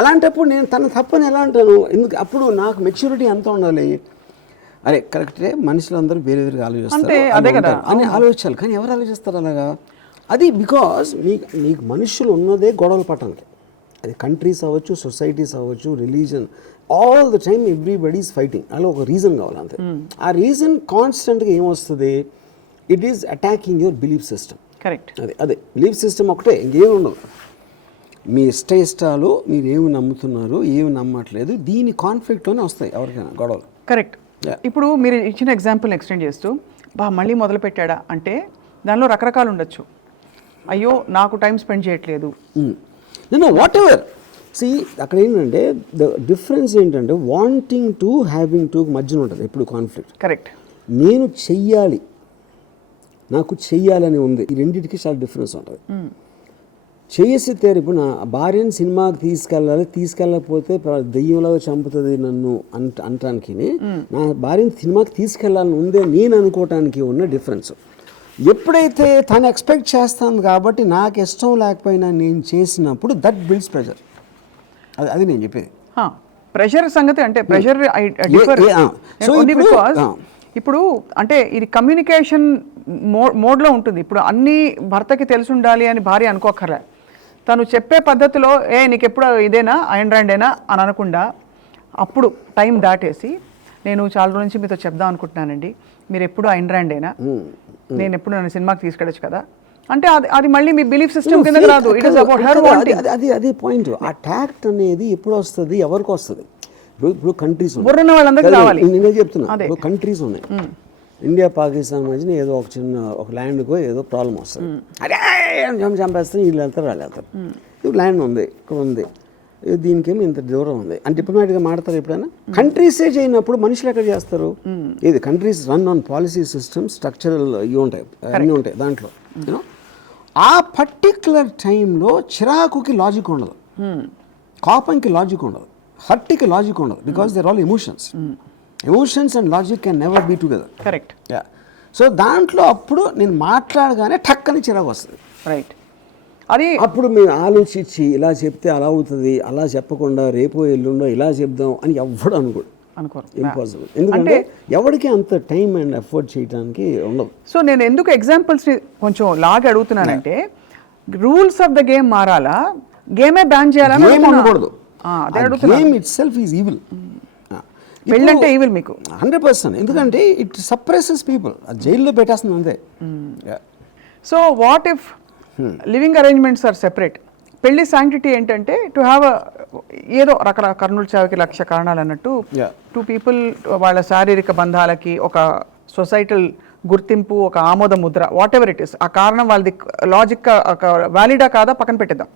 అలాంటప్పుడు నేను తన తప్పని ఎలా అంటాను? ఎందుకు? అప్పుడు నాకు మెచ్యూరిటీ ఎంత ఉండాలి, అరే కరెక్టే, మనుషులు అందరూ వేరే వేరేగా ఆలోచిస్తారు అని ఆలోచించాలి. కానీ ఎవరు ఆలోచిస్తారు అలాగా? అది బికాజ్ మీకు మనుషులు ఉన్నదే గొడవలు పట్టడానికి. అది కంట్రీస్ అవ్వచ్చు, సొసైటీస్ అవ్వచ్చు, religion, all the time everybody is fighting. అలా ఒక రీజన్ కావాలి అంతే. ఆ రీజన్ కాన్స్టెంట్గా ఏమొస్తుంది? It is attacking your belief system. Correct. అదే బిలీఫ్ సిస్టమ్ ఒకటే, ఇంకేమి ఉండదు. మీ ఇష్టాలు, మీరు ఏమి నమ్ముతున్నారు, ఏమి నమ్మట్లేదు, దీని కాన్ఫ్లిక్ట్లోనే వస్తాయి ఎవరికైనా గొడవలు. కరెక్ట్. ఇప్పుడు మీరు ఇచ్చిన ఎగ్జాంపుల్ని ఎక్స్టెండ్ చేస్తూ మళ్ళీ మొదలు పెట్టాడా అంటే దానిలో రకరకాలు ఉండొచ్చు. అయ్యో నాకు టైం స్పెండ్ చేయట్లేదు, నేను వాట్ ఎవర్. సి అక్కడ ఏంటంటే ద డిఫరెన్స్ ఏంటంటే వాంటింగ్ టు, హ్యావింగ్ టు మధ్యన ఉంటుంది ఎప్పుడు కాన్ఫ్లిక్ట్. కరెక్ట్. నేను చెయ్యాలి, నాకు చెయ్యాలని ఉంది, ఈ రెండింటికి చాలా డిఫరెన్స్ ఉంటుంది. చేసి ఇప్పుడు నా భార్యను సినిమాకి తీసుకెళ్ళకపోతే దెయ్యంలాగా చంపుతుంది నన్ను అంటానికి, నా భార్యను సినిమాకి తీసుకెళ్ళాలని ఉందే నేను అనుకోవటానికి ఉన్న డిఫరెన్స్. ఎప్పుడైతే తను ఎక్స్పెక్ట్ చేస్తాను కాబట్టి నాకు ఇష్టం లేకపోయినా నేను చేసినప్పుడు దట్ బిల్డ్స్ ప్రెషర్. అది నేను చెప్పేది. ప్రెషర్ సంగతి అంటే ప్రెషర్ ఇప్పుడు అంటే ఇది కమ్యూనికేషన్ మోడ్లో ఉంటుంది. ఇప్పుడు అన్నీ భర్తకి తెలిసి ఉండాలి అని భార్య అనుకోకర్లే. తను చెప్పే పద్ధతిలో నీకు ఎప్పుడు ఇదేనా ఐరన్ ర్యాండేనా అని అనకుండా అప్పుడు టైం దాటేసి నేను చాలా రోజుల నుంచి మీతో చెప్దాం అనుకుంటున్నానండి, మీరు ఎప్పుడు ఐరన్ ర్యాండేనా, నేను ఎప్పుడు నన్ను సినిమాకి తీసుకెళ్ళచ్చు కదా అంటే అది మళ్ళీ మీ బిలీఫ్ సిస్టమ్ కింద రాదు. It is about her wanting. అది పాయింట్. ఆ టాక్ట్ అనేది ఎప్పుడు వస్తుంది, ఎవరికి వస్తుంది? ఇప్పుడు కంట్రీస్ బుర్రున్న వాళ్ళందరికీ రావాలి. నేనే చెప్తున్నా, ఇప్పుడు కంట్రీస్ ఉన్నాయి, ఇండియా పాకిస్తాన్ మధ్యన ఏదో ఒక ల్యాండ్కో ఏదో ప్రాబ్లం వస్తుంది, అదే చంపేస్తాను, వీళ్ళు వెళ్తారు వాళ్ళు వెళ్తారు. ఇప్పుడు ల్యాండ్ ఉంది, ఇక్కడ ఉంది, దీనికేమో ఇంత దూరం ఉంది అని డిప్లొమాటిక్గా మాడతారు. ఎప్పుడైనా కంట్రీసే చేయనప్పుడు మనుషులు ఎక్కడ చేస్తారు? ఇది countries run on policy system, structural ఇవి ఉంటాయి, అన్నీ ఉంటాయి దాంట్లో. యూనో ఆ పర్టిక్యులర్ టైంలో చిరాకుకి లాజిక్ ఉండదు, కోపంకి లాజిక్ ఉండదు, హర్ట్కి లాజిక్ ఉండదు because there all emotions. Emotions and logic can never be together. Correct. So దాంట్లో అప్పుడు నేను మాట్లాడగానే టక్కని చిరాకు వస్తుంది. రైట్. అది అప్పుడు మేము ఆలోచించి ఇలా చెప్తే అలా అవుతుంది, అలా చెప్పకుండా రేపో ఎల్లుండో ఇలా చెప్దాం అని ఎవ్వడు అనుకోడు. ఇంపాసిబుల్. ఎందుకంటే ఎవరికి అంత టైం అండ్ ఎఫర్ట్ చేయడానికి ఉండదు. సో నేను ఎందుకు ఎగ్జాంపుల్స్ని కొంచెం లాగి అడుగుతున్నానంటే రూల్స్ ఆఫ్ ద గేమ్ మారాలా, గేమే బ్యాన్ చేయాలని ఉండకూడదు. Game itself is evil. పెళ్ళంటే ఈవిల్ మీకు 100%. ఎందుకంటే ఇట్ సప్రెసెస్ పీపుల్. అది జైల్లో పెట్టేస్తుంది అంతే. So what if living arrangements are separate? పెళ్లి శాంక్టిటీ ఏంటంటే టు హ్యావ్ ఏదో రకరకాల కర్నూలు చావుకి 1,00,000 కారణాలు అన్నట్టు 2 people వాళ్ళ శారీరక బంధాలకి ఒక సొసైటల్ గుర్తింపు, ఒక ఆమోద Mudra, what ever it is. ఆ కారణం వాళ్ళది లాజిక్ వ్యాలిడా కాదా పక్కన పెట్టేద్దాం,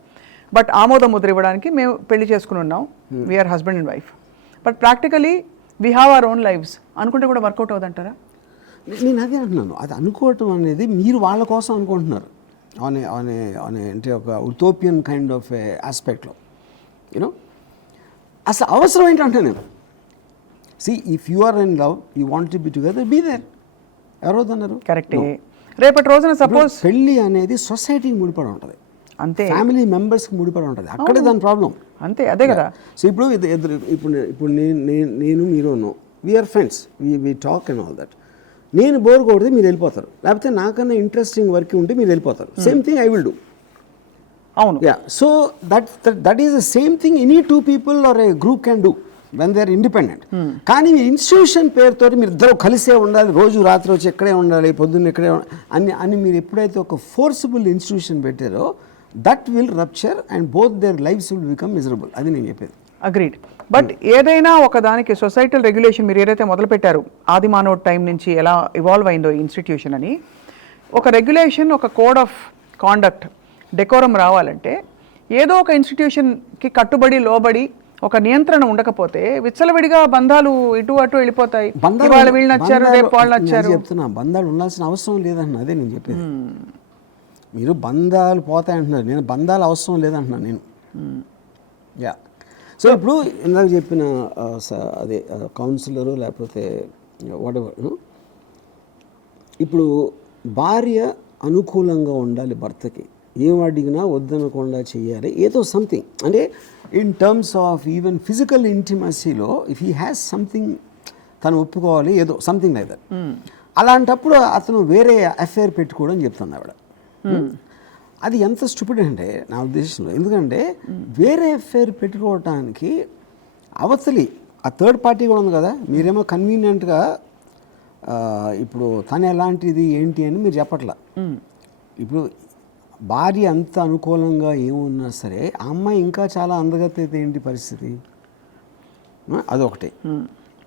బట్ ఆమోద ముద్ర ఇవ్వడానికి మేము పెళ్లి చేసుకుని ఉన్నాం, we're husband and wife. But practically we have our own lives అనుకుంటే కూడా వర్కౌట్ అవుతుంటారా? నేను అదే అంటున్నాను. అది అనుకోవటం అనేది మీరు వాళ్ళ కోసం అనుకుంటున్నారు అంటే ఒక ఉటోపియన్ కైండ్ ఆఫ్ ఆస్పెక్ట్లో. యూనో అసలు అవసరం ఏంటంటే నేను if you are in love, you want to be together, be there. ఎవరవుతున్నారు? కరెక్టే. రేపటి రోజున సపోజ్ పెళ్ళి అనేది సొసైటీకి ముడిపడి ఉంటుంది, అంతే, ఫ్యామిలీ మెంబర్స్కి ముడిపడి ఉంటుంది. అక్కడే దాని ప్రాబ్లం. అంతే, అదే కదా. సో ఇప్పుడు నేను మీరు we're friends, we talk and all that. నేను బోర్ కొడితే మీరు వెళ్ళిపోతారు, లేకపోతే నాకన్నా ఇంట్రెస్టింగ్ వర్క్ ఉంటే మీరు వెళ్ళిపోతారు. Same thing I will do. అవును. So that is the same thing any 2 people are a group can do when they are independent. కానీ మీ ఇన్స్టిట్యూషన్ పేరుతో మీరు ఇద్దరు కలిసే ఉండాలి, రోజు రాత్రి వచ్చి ఎక్కడే ఉండాలి, పొద్దున్న ఎక్కడే అని మీరు ఎప్పుడైతే ఒక ఫోర్సిబుల్ ఇన్స్టిట్యూషన్ పెట్టారో that will rupture and both there lifes will become miserable. అది నేను చెప్పేది. అగ్రీడ్. బట్ ఏదైనా ఒక దానికి సొసైటల్ రెగ్యులేషన్ మీరు ఏదైతే మొదలుపెట్టారు, ఆది మానవుడి టైం నుంచి ఎలా ఇవాల్వ్ అయిందో ఇన్స్టిట్యూషన్ అని, ఒక రెగ్యులేషన్, ఒక కోడ్ ఆఫ్ కాండక్ట్, డెకోరం రావాలంటే ఏదో ఒక ఇన్స్టిట్యూషన్కి కట్టుబడి లోబడి ఒక నియంత్రణ ఉండకపోతే విచ్చలవిడిగా బంధాలు ఇటు అటు వెళ్ళిపోతాయి. ఇవాళ వీళ్ళు నచ్చారు, రేపు వాళ్ళు నచ్చారు. చెప్తున్నా, బంధాలు ఉండాల్సిన అవసరం లేదంటున్నా. అదే నేను చెప్పేది. మీరు బంధాలు పోతాయి అంటున్నారు, నేను బంధాలు అవసరం లేదంటున్నాను నేను. యా. సో ఇప్పుడు ఇందాక చెప్పిన అదే కౌన్సిలరు లేకపోతే వాటెవర్, ఇప్పుడు భార్య అనుకూలంగా ఉండాలి భర్తకి, ఏం అడిగినా వద్దనకుండా చేయాలి, ఏదో సంథింగ్. అంటే in terms of even physical ఇంటిమసీలో ఇఫ్ హీ హ్యాస్ సంథింగ్ తను ఒప్పుకోవాలి, ఏదో సంథింగ్ లైక్ దట్. అలాంటప్పుడు అతను వేరే అఫైర్ పెట్టుకోవడం చెప్తుంది ఆవిడ. అది ఎంత స్టూపిడ్ అంటే నా ఉద్దేశంలో. ఎందుకంటే వేరే అఫైర్ పెట్టుకోవటానికి అవతలి ఆ థర్డ్ పార్టీ కూడా ఉంది కదా. మీరేమో కన్వీనియంట్గా ఇప్పుడు తను ఎలాంటిది ఏంటి అని మీరు చెప్పట్లా. ఇప్పుడు భార్య అంత అనుకూలంగా ఏమున్నా సరే ఆ అమ్మాయి ఇంకా చాలా అందగత్త అయితే ఏంటి పరిస్థితి? అదొకటి.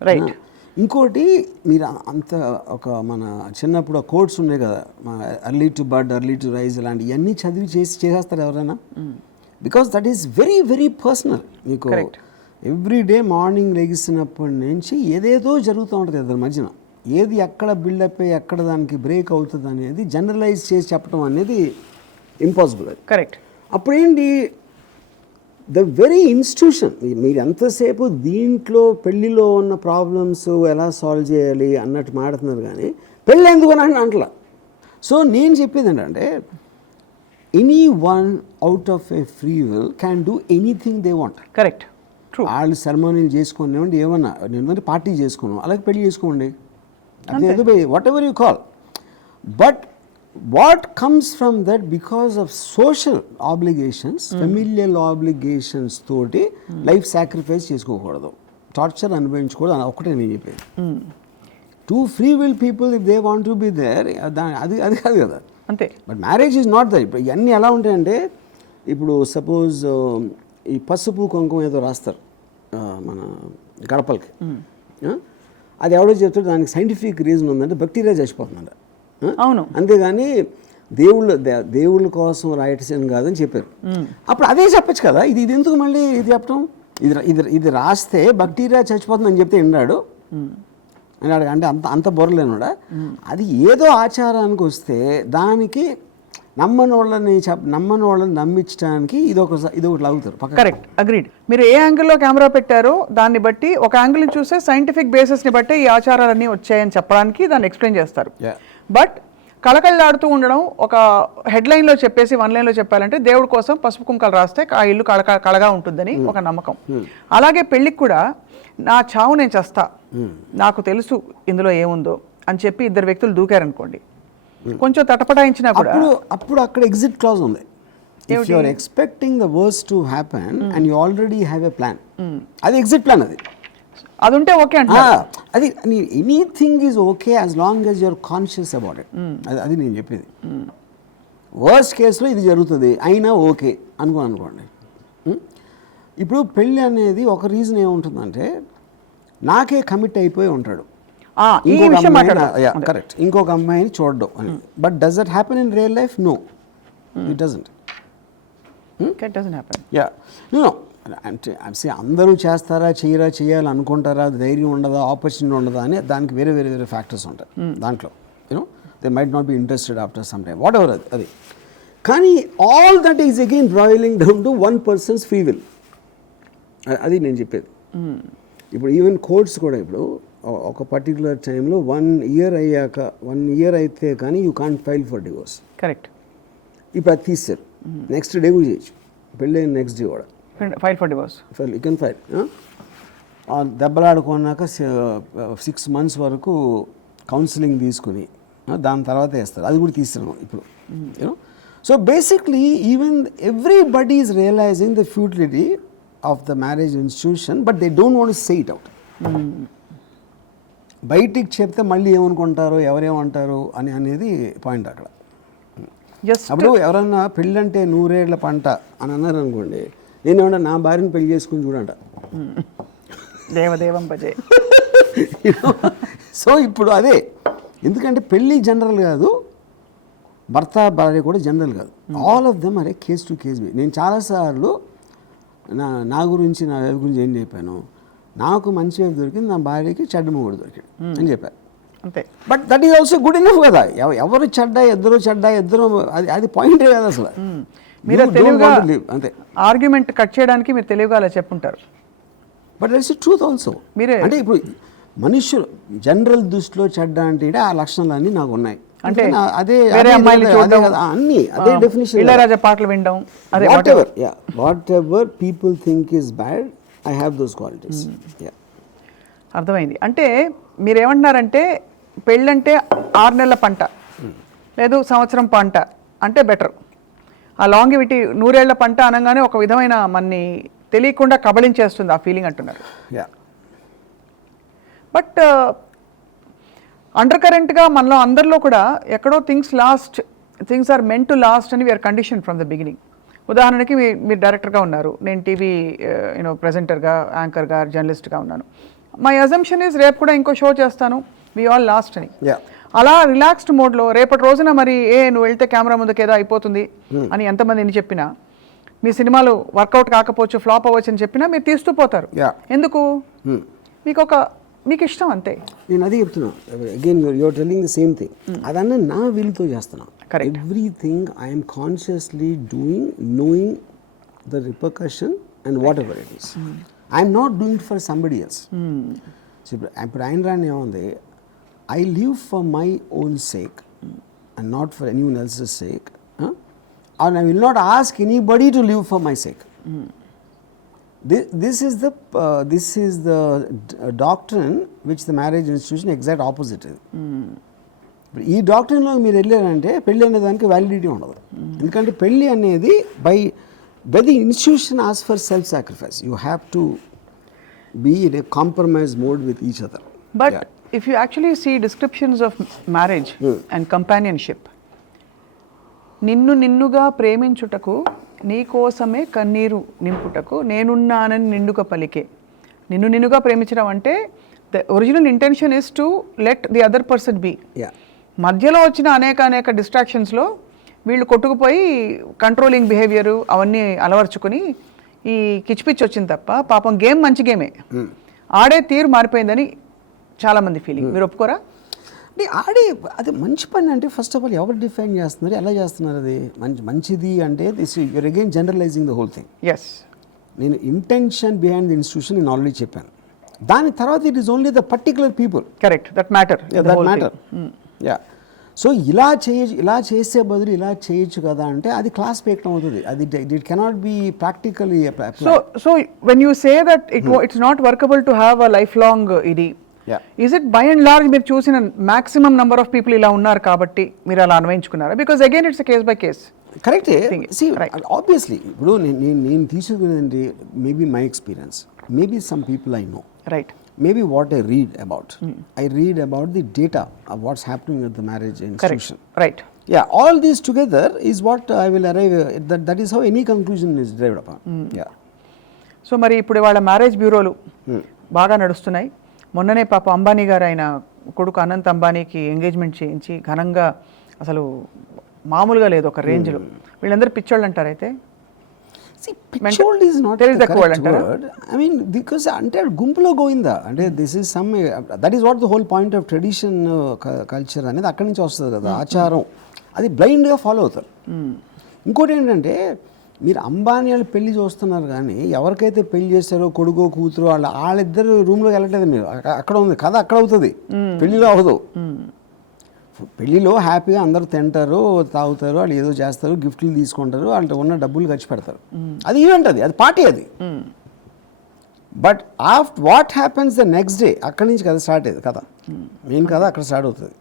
రైట్. ఇంకోటి, మీరు అంత ఒక మన చిన్నప్పుడు ఆ కోడ్స్ ఉన్నాయి కదా, early to bird, early to rise, ఇలాంటి ఇవన్నీ చదివి చేసేస్తారు ఎవరైనా? Because that is very very personal. మీకు ఎవ్రీ డే మార్నింగ్ లెగిసినప్పటి నుంచి ఏదేదో జరుగుతూ ఉంటుంది ఇద్దరి మధ్యన. ఏది ఎక్కడ బిల్డప్ అయ్యి ఎక్కడ దానికి బ్రేక్ అవుతుంది అనేది జనరలైజ్ చేసి చెప్పడం అనేది ఇంపాసిబుల్. అది కరెక్ట్. అప్పుడేంటి, ద వెరీ ఇన్స్టిట్యూషన్, మీరు ఎంతసేపు దీంట్లో పెళ్ళిలో ఉన్న ప్రాబ్లమ్స్ ఎలా సాల్వ్ చేయాలి అన్నట్టు మాడుతున్నారు, కానీ పెళ్ళి ఎందుకు అని అంటలా. సో నేను చెప్పేది ఏంటంటే any one out of A free will can do anything they want. Correct. True. వాళ్ళు సెరమోనీలు చేసుకోండి, ఏమన్నా నేను పార్టీ చేసుకున్నాం, అలాగే పెళ్లి చేసుకోండి, అదే what ever you call. But what comes from that, because of social obligations, familial obligations తోటి లైఫ్ సాక్రిఫైస్ చేసుకోకూడదు, టార్చర్ అనుభవించకూడదు, ఒకటే నేను చెప్పేది. 2 free will people if they want to be there, అది కాదు కదా, అంతే. But marriage is not that. ఇప్పుడు ఇవన్నీ ఎలా ఉంటాయంటే, ఇప్పుడు సపోజ్ ఈ పసుపు కుంకుమ ఏదో రాస్తారు మన గడపలకి, అది ఎవడో చెప్తాడు దానికి సైంటిఫిక్ రీజన్ ఉందంటే బ్యాక్టీరియా చచ్చిపోతుందంట. అవును. అంతేగాని దేవుళ్ళ కోసం రాయటం కాదని చెప్పారు. అప్పుడు అదే చెప్పచ్చు కదా, ఇది ఎందుకు మళ్ళీ ఇది చెప్పడం? ఇది రాస్తే బ్యాక్టీరియా చచ్చిపోతుందని చెప్తే విన్నాడు అంటే అంత బొరలేనుడా. అది ఏదో ఆచారానికి వస్తే దానికి నమ్మని వాళ్ళని నమ్మించడానికి ఇది ఒకటి లాగుతారు పక్క. Correct, agreed. మీరు ఏ యాంగిల్లో కెమెరా పెట్టారో దాన్ని బట్టి ఒక యాంగిల్ చూస్తే సైంటిఫిక్ బేసిస్ని బట్టి ఈ ఆచారాలన్నీ వచ్చాయని చెప్పడానికి దాన్ని ఎక్స్ప్లెయిన్ చేస్తారు. బట్ కళకళలాడుతూ ఉండడం ఒక హెడ్లైన్లో చెప్పేసి వన్ లైన్లో చెప్పాలంటే దేవుడి కోసం పసుపు కుంకాలు రాస్తే ఆ ఇల్లు కళగా ఉంటుందని ఒక నమ్మకం. అలాగే పెళ్ళికి కూడా నా చావు నేను చస్తా, నాకు తెలుసు ఇందులో ఏముందో అని చెప్పి ఇద్దరు వ్యక్తులు దూకారనుకోండి, కొంచెం తటపటాయించినా కూడా అప్పుడు అక్కడ ఎగ్జిట్ క్లాజ్ ఉంది. If you are expecting the worst to happen and you already have a plan, అది ఎగ్జిట్ ప్లాన్. అది ఉంటే ఓకే అంటే అది anything is okay as long as you're conscious about it. అది నేను చెప్పేది. వర్స్ట్ కేసులో ఇది జరుగుతుంది అయినా ఓకే అనుకోండి. ఇప్పుడు పెళ్ళి అనేది ఒక రీజన్ ఏముంటుందంటే నాకే కమిట్ అయిపోయి ఉంటాడు, కరెక్ట్, ఇంకొక అమ్మాయిని చూడడం అని. But does that happen in real life? No, it doesn't. Yeah, no. అంటే అందరూ చేస్తారా చేయాలనుకుంటారా, ధైర్యం ఉండదా, ఆపర్చునిటీ ఉండదా అని దానికి వేరే వేరే వేరే ఫ్యాక్టర్స్ ఉంటాయి దాంట్లో. You know they might not be interested after some time, what ever అది. కానీ all that is again boiling down to one persons free will. అది నేను చెప్పేది. ఇప్పుడు ఈవెన్ కోర్ట్స్ కూడా ఇప్పుడు ఒక పర్టికులర్ టైంలో 1 year అయ్యాక 1 year అయితే కానీ you can't file for divorce. Correct. ఇప్పుడు అది తీస్తారు, నెక్స్ట్ డే కూడా చేయొచ్చు, పెళ్ళైన నెక్స్ట్ డే కూడా file for divorce. You can file. దెబ్బలాడుకున్నాక 6 months వరకు కౌన్సిలింగ్ తీసుకుని దాని తర్వాత వేస్తారు, అది కూడా తీస్తున్నాం ఇప్పుడు. You know so basically even everybody is realising the futility of the marriage institution, but they don't want to say it out. బయటికి చెప్తే మళ్ళీ ఏమనుకుంటారో ఎవరేమంటారు అనేది పాయింట్ అక్కడ. అప్పుడు ఎవరన్నా పెళ్ళంటే 100 ఏళ్ల పంట అని అన్నారు అనుకోండి, నేనేమన్నా నా భార్యను పెళ్లి చేసుకుని చూడంట. దేవదేవం భజే. సో ఇప్పుడు అదే, ఎందుకంటే పెళ్ళి జనరల్ కాదు, భర్త భార్య కూడా జనరల్ కాదు. ఆల్ ఆఫ్ దెమ్ అరే కేస్ టు కేస్. నేను చాలాసార్లు నా గురించి నా వైఫ్ గురించి ఏం చెప్పాను, నాకు మంచి వైఫ్ దొరికింది, నా భార్యకి చెడ్డ మొగుడు దొరికాడు అని చెప్పాను. అంతే. But that is also good enough కదా. ఎవరు చెడ్డ ఇద్దరు అది పాయింటే కదా అసలు. మీరు అంతే ఆర్గ్యుమెంట్ కట్ చేయడానికి మీరు తెలివిగా అలా చెప్పుంటారు. But it's truth also. మీరే అంటే ఇప్పుడు మనుషులు జనరల్ దృష్టిలో చెడ్డ అంటే ఆ లక్షణాలన్నీ నాకు ఉన్నాయి. అంటే అదే అన్ని అదే డెఫినిషన్. ఇళయరాజా పాటలు వినడం, అదే what ever people think is bad, I have those qualities. అర్థమైంది. అంటే మీరేమంటున్నారంటే పెళ్ళంటే 6 నెలల పంట, లేదు సంవత్సరం పంట అంటే బెటర్. ఆ లాంగివిటీ 100 ఏళ్ల పంట అనగానే ఒక విధమైన మనని తెలియకుండా కబళించేస్తుంది ఆ ఫీలింగ్ అంటున్నారు. బట్ అండర్ కరెంట్గా మనలో అందరిలో కూడా ఎక్కడో things are meant to last అని we're condition from the beginning. ఉదాహరణకి మీరు డైరెక్టర్గా ఉన్నారు, నేను టీవీ ప్రెజెంటర్గా, యాంకర్గా, జర్నలిస్ట్గా ఉన్నాను. మై అజంప్షన్ ఈజ్ రేపు కూడా ఇంకో షో చేస్తాను, వి ఆల్ లాస్ట్ అని. అలా రిలాక్స్డ్ మోడ్లో రేపటి రోజున మరి నువ్వు వెళ్తే కెమెరా ముందుకు ఏదో అయిపోతుంది అని ఎంతమంది ఎన్ని చెప్పినా, మీ సినిమాలు వర్కౌట్ కాకపోవచ్చు, ఫ్లాప్ అవ్వచ్చు అని చెప్పినా మీరు తీస్తూ పోతారు. ఎందుకు? మీకు ఇష్టం అంతే. నేను అదే చెప్తున్నా, again you're telling the same thing. అదన్నా నా వీలుతో చేస్తున్నా. Everything I'm consciously doing, knowing the repercussion and whatever it is. I'm not doing it for somebody else. ఇప్పుడు ఆయన రాని ఏముంది, I live for my own sake and not for anyone else's sake. And I will not ask anybody to live for my sake. This is the doctrine which the marriage institution exact opposite is. ఈ డాక్టరీన్లో మీరు వెళ్ళారంటే పెళ్ళి అనే దానికి validity ఉండదు. ఎందుకంటే పెళ్ళి అనేది by the institution as for self sacrifice. You have to be in a compromise mode with each other. But if you actually see descriptions of marriage and companionship, నిన్నుగా ప్రేమించుటకు నీ కోసమే కన్నీరు నింపుటకు నేనున్నానని నిండుగా పలికే. నిన్నుగా ప్రేమించడం అంటే the original intention is to let the other person be. మధ్యలో వచ్చిన అనేక డిస్ట్రాక్షన్స్లో వీళ్ళు కొట్టుకుపోయి కంట్రోలింగ్ బిహేవియర్ అవన్నీ అలవర్చుకొని ఈ కిచ్చిపిచ్చి వచ్చింది తప్ప, పాపం గేమ్ మంచి గేమే, ఆడే తీరు మారిపోయిందని చాలా మంది ఫీలింగ్. మీరు ఒప్పుకోరా? ఆడే అది మంచి పని అంటే ఫస్ట్ ఆఫ్ ఆల్ ఎవరు డిఫైన్ చేస్తున్నారు, ఎలా చేస్తున్నారు? అది మంచిది అంటే this you're again generalising the whole thing. Yes, నేను ఇంటెన్షన్ బిహైండ్ ది ఇన్స్టిట్యూషన్ నేను ఆల్రెడీ చెప్పాను. దాని తర్వాత it is only the particular people. Correct, that matter. Yeah. So ఇలా చేసే బదులు ఇలా చేయొచ్చు కదా అంటే అది క్లాస్ పేకడం అవుతుంది. అది it cannot be practically. So when you say that it's not workable to have a lifelong ఇది, is it by and large మీరు చూసిన మాక్సిమం నెంబర్ ఆఫ్ పీపుల్ ఇలా ఉన్నారు కాబట్టి మీరు అలా అన్వయించుకున్నారా? Because again it's case by case. కరెక్టే. ఆబ్వియస్లీ ఇప్పుడు నేను తీసుకునేది maybe my experience, maybe some people I know, right, maybe what I read about. I read about the data of what's happening at the marriage institution. Correct. Right. Yeah, all these together is what I will arrive that is how any conclusion is derived upon. Yeah. So మరి ఇప్పుడు వాళ్ళ marriage బ్యూరోలు బాగా నడుస్తున్నాయి. మొన్ననే పాప అంబానీ గారు ఆయన కొడుకు అనంత్ అంబానీకి ఎంగేజ్మెంట్ చేయించి ఘనంగా, అసలు మామూలుగా లేదు ఒక రేంజ్లో. వీళ్ళందరూ పిచ్చోళ్ళు అంటారు అయితే? See, pichhold is not the correct word. I mean, because అంటే గుంపులో గోయిందా అంటే this is some, that is what the whole point of tradition culture అనేది అక్కడి నుంచి వస్తుంది కదా, ఆచారం. అది బ్లైండ్గా ఫాలో అవుతారు. ఇంకోటి ఏంటంటే మీరు అంబానీ వాళ్ళు పెళ్లి చూస్తున్నారు కానీ ఎవరికైతే పెళ్లి చేస్తారో కొడుకో కూతురు వాళ్ళిద్దరు రూమ్లోకి వెళ్ళట్లేదు. మీరు అక్కడ ఉంది కథ, అక్కడ అవుతుంది, పెళ్లిలో అవ్వదు. పెళ్ళిలో హ్యాపీగా అందరూ తింటారు, తాగుతారు, వాళ్ళు ఏదో చేస్తారు, గిఫ్ట్లు తీసుకుంటారు, వాళ్ళతో ఉన్న డబ్బులు ఖర్చు పెడతారు. అది ఈవెంట్, అది పార్టీ అది. But after what happens the next day, అక్కడి నుంచి కదా స్టార్ట్ అయ్యేది కదా, మెయిన్ కదా అక్కడ స్టార్ట్ అవుతుంది.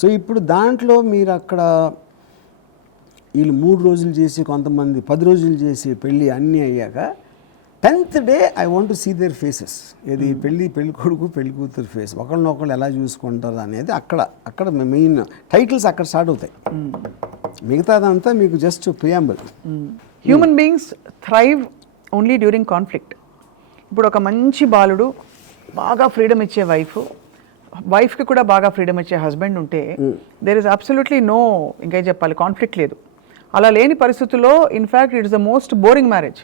సో ఇప్పుడు దాంట్లో మీరు అక్కడ వీళ్ళు 3 రోజులు చేసి, కొంతమంది 10 రోజులు చేసి పెళ్ళి అన్నీ అయ్యాక 10th day I want to see their faces. ఇది పెళ్ళి కొడుకు పెళ్లి కూతురు ఫేస్, ఒకళ్ళనొకళ్ళు ఎలా చూసుకుంటారు అనేది అక్కడ మెయిన్ టైటిల్స్ అక్కడ స్టార్ట్ అవుతాయి. మిగతాదంతా మీకు just preamble. Human beings thrive only during conflict. ఇప్పుడు ఒక మంచి బాలుడు, బాగా ఫ్రీడమ్ ఇచ్చే వైఫ్కి కూడా బాగా ఫ్రీడమ్ ఇచ్చే హస్బెండ్ ఉంటే దేర్ ఇస్ అబ్సల్యూట్లీ నో, ఇంకా చెప్పాలి, కాన్ఫ్లిక్ట్ లేదు. అలా లేని పరిస్థితుల్లో in fact it is the most boring marriage.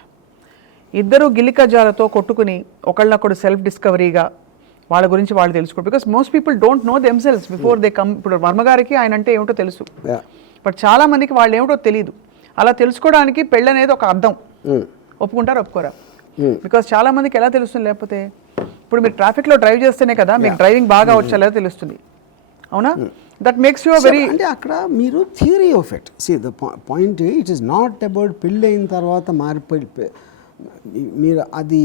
ఇద్దరు గిలికజాలతో కొట్టుకుని ఒకళ్ళనొకడు సెల్ఫ్ డిస్కవరీగా వాళ్ళ గురించి వాళ్ళు తెలుసుకోండి. Because most people don't know themselves before they come. ఇప్పుడు వర్మ గారికి ఆయన అంటే ఏమిటో తెలుసు, బట్ చాలా మందికి వాళ్ళు ఏమిటో తెలియదు. అలా తెలుసుకోవడానికి పెళ్ళి అనేది ఒక అర్థం. ఒప్పుకుంటారా ఒప్పుకోరా? బికాస్ చాలా మందికి ఎలా తెలుస్తుంది? లేకపోతే ఇప్పుడు మీరు ట్రాఫిక్లో డ్రైవ్ చేస్తేనే కదా మీకు డ్రైవింగ్ బాగా వచ్చేలా తెలుస్తుంది, అవునా? దట్ మేక్స్ యూ వెరీ, అంటే అక్కడ మీరు theory of it. See the point, it is not about పెళ్ళి అయిన తర్వాత మారిపోయి మీరు అది,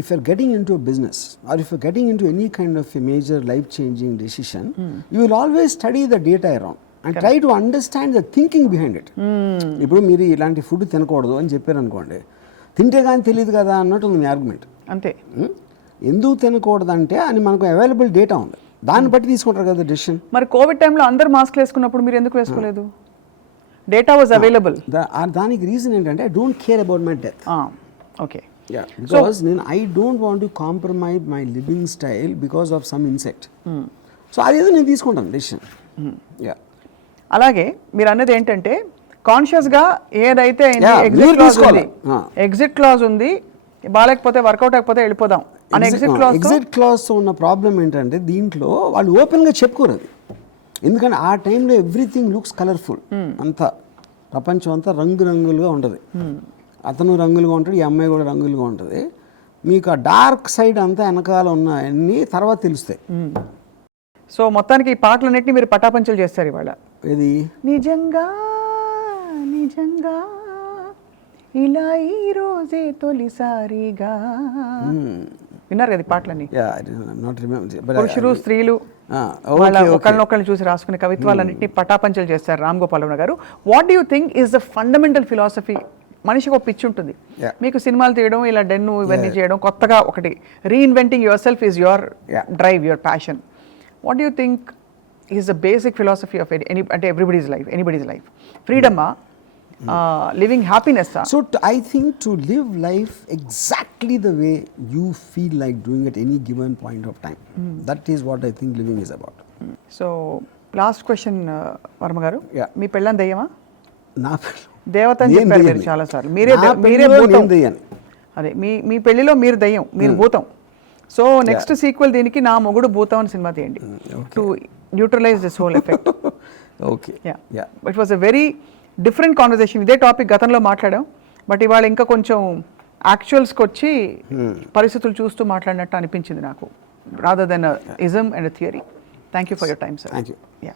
if you're getting into a business or if you're getting into any kind of a major life changing decision, you will always study the data around and try to understand the thinking behind it. ఇప్పుడు మీరు ఇలాంటి food తినకూడదు అని చెప్పారు అనుకోండి, తింటే కానీ తెలియదు కదా అన్నట్టు ఉంది మీ ఆర్గ్యుమెంట్. అంతే. ఎందుకు తినకూడదంటే అని మనకు అవైలబుల్ డేటా ఉంది, దాన్ని బట్టి తీసుకుంటారు కదా డెసిషన్. మరి కోవిడ్ టైంలో అందరు మాస్క్ వేసుకున్నప్పుడు మీరు ఎందుకు వేసుకోలేదు? Data was available. దానికి రీజన్ ఏంటంటే I don't care about my death. Okay, because నేను I don't want to compromise my living style because of some insect. So అదేదో నేను తీసుకుంటాను డెసిషన్. అలాగే మీరు అన్నది ఏంటంటే కాన్షియస్గా ఏదైతే ఎగ్జిట్ క్లాజ్ ఉంది, బాగాలేకపోతే వర్కౌట్ అయిపోతే వెళ్ళిపోదాం అని ఎగ్జిట్ క్లాజ్ ఉన్న ప్రాబ్లం ఏంటంటే దీంట్లో వాళ్ళు ఓపెన్గా చెప్పుకోరు అది. ఎందుకంటే ఆ టైంలో ఎవ్రీథింగ్ లుక్స్ కలర్ఫుల్, అంతా ప్రపంచం అంతా రంగురంగులుగా ఉంటుంది. అతను రంగులుగా ఉంటాడు, ఈ అమ్మాయి కూడా రంగులుగా ఉంటుంది. మీకు ఆ డార్క్ సైడ్ అంతా వెనకాల ఉన్న అన్నీ తర్వాత తెలుస్తాయి. సో మొత్తానికి ఈ పాటలన్నింటినీ మీరు పటాపంచలు చేస్తారు ఇవాళ. ఇది నిజంగా నిజంగా ఇలా ఈ రోజే తొలిసారిగా విన్నారు కదా పాటలన్నీ. పురుషులు స్త్రీలు ఒకళ్ళనొకళ్ళని చూసి రాసుకునే కవిత్వాలన్నింటినీ పటాపంచలు చేస్తారు రామ్ గోపాల్ వర్మ గారు. What do you think is the fundamental philosophy? మనిషికి ఒక పిచ్చి ఉంటుంది, మీకు సినిమాలు తీయడం, ఇలా డెన్ను ఇవన్నీ చేయడం, కొత్తగా ఒకటి reinventing yourself is your drive, your passion. What do you think is the basic philosophy of అంటే ఎవ్రీబడీస్ లైఫ్? ఫ్రీడమా, living happiness? So I think to live life exactly the way you feel like doing at any given point of time, that is what I think living is about. So last question, Varma garu, మీ పెళ్ళాం దయ్యమా? నా దేవత అని చెప్పారు మీరు చాలా సార్లు. మీరే భూతం. అదే మీ పెళ్లిలో మీరు దయ్యం, మీరు భూతం. సో నెక్స్ట్ సీక్వెల్ దీనికి నా మొగుడు భూతం అని సినిమా తీయండి to neutralise this whole effect. Okay. It was a very different conversation. ఇదే టాపిక్ గతంలో మాట్లాడాం, బట్ ఇవాళ ఇంకా కొంచెం యాక్చువల్స్కి వచ్చి పరిస్థితులు చూస్తూ మాట్లాడినట్టు అనిపించింది నాకు, rather than ism and theory. Thank you for your time sir. Thank you. Yeah.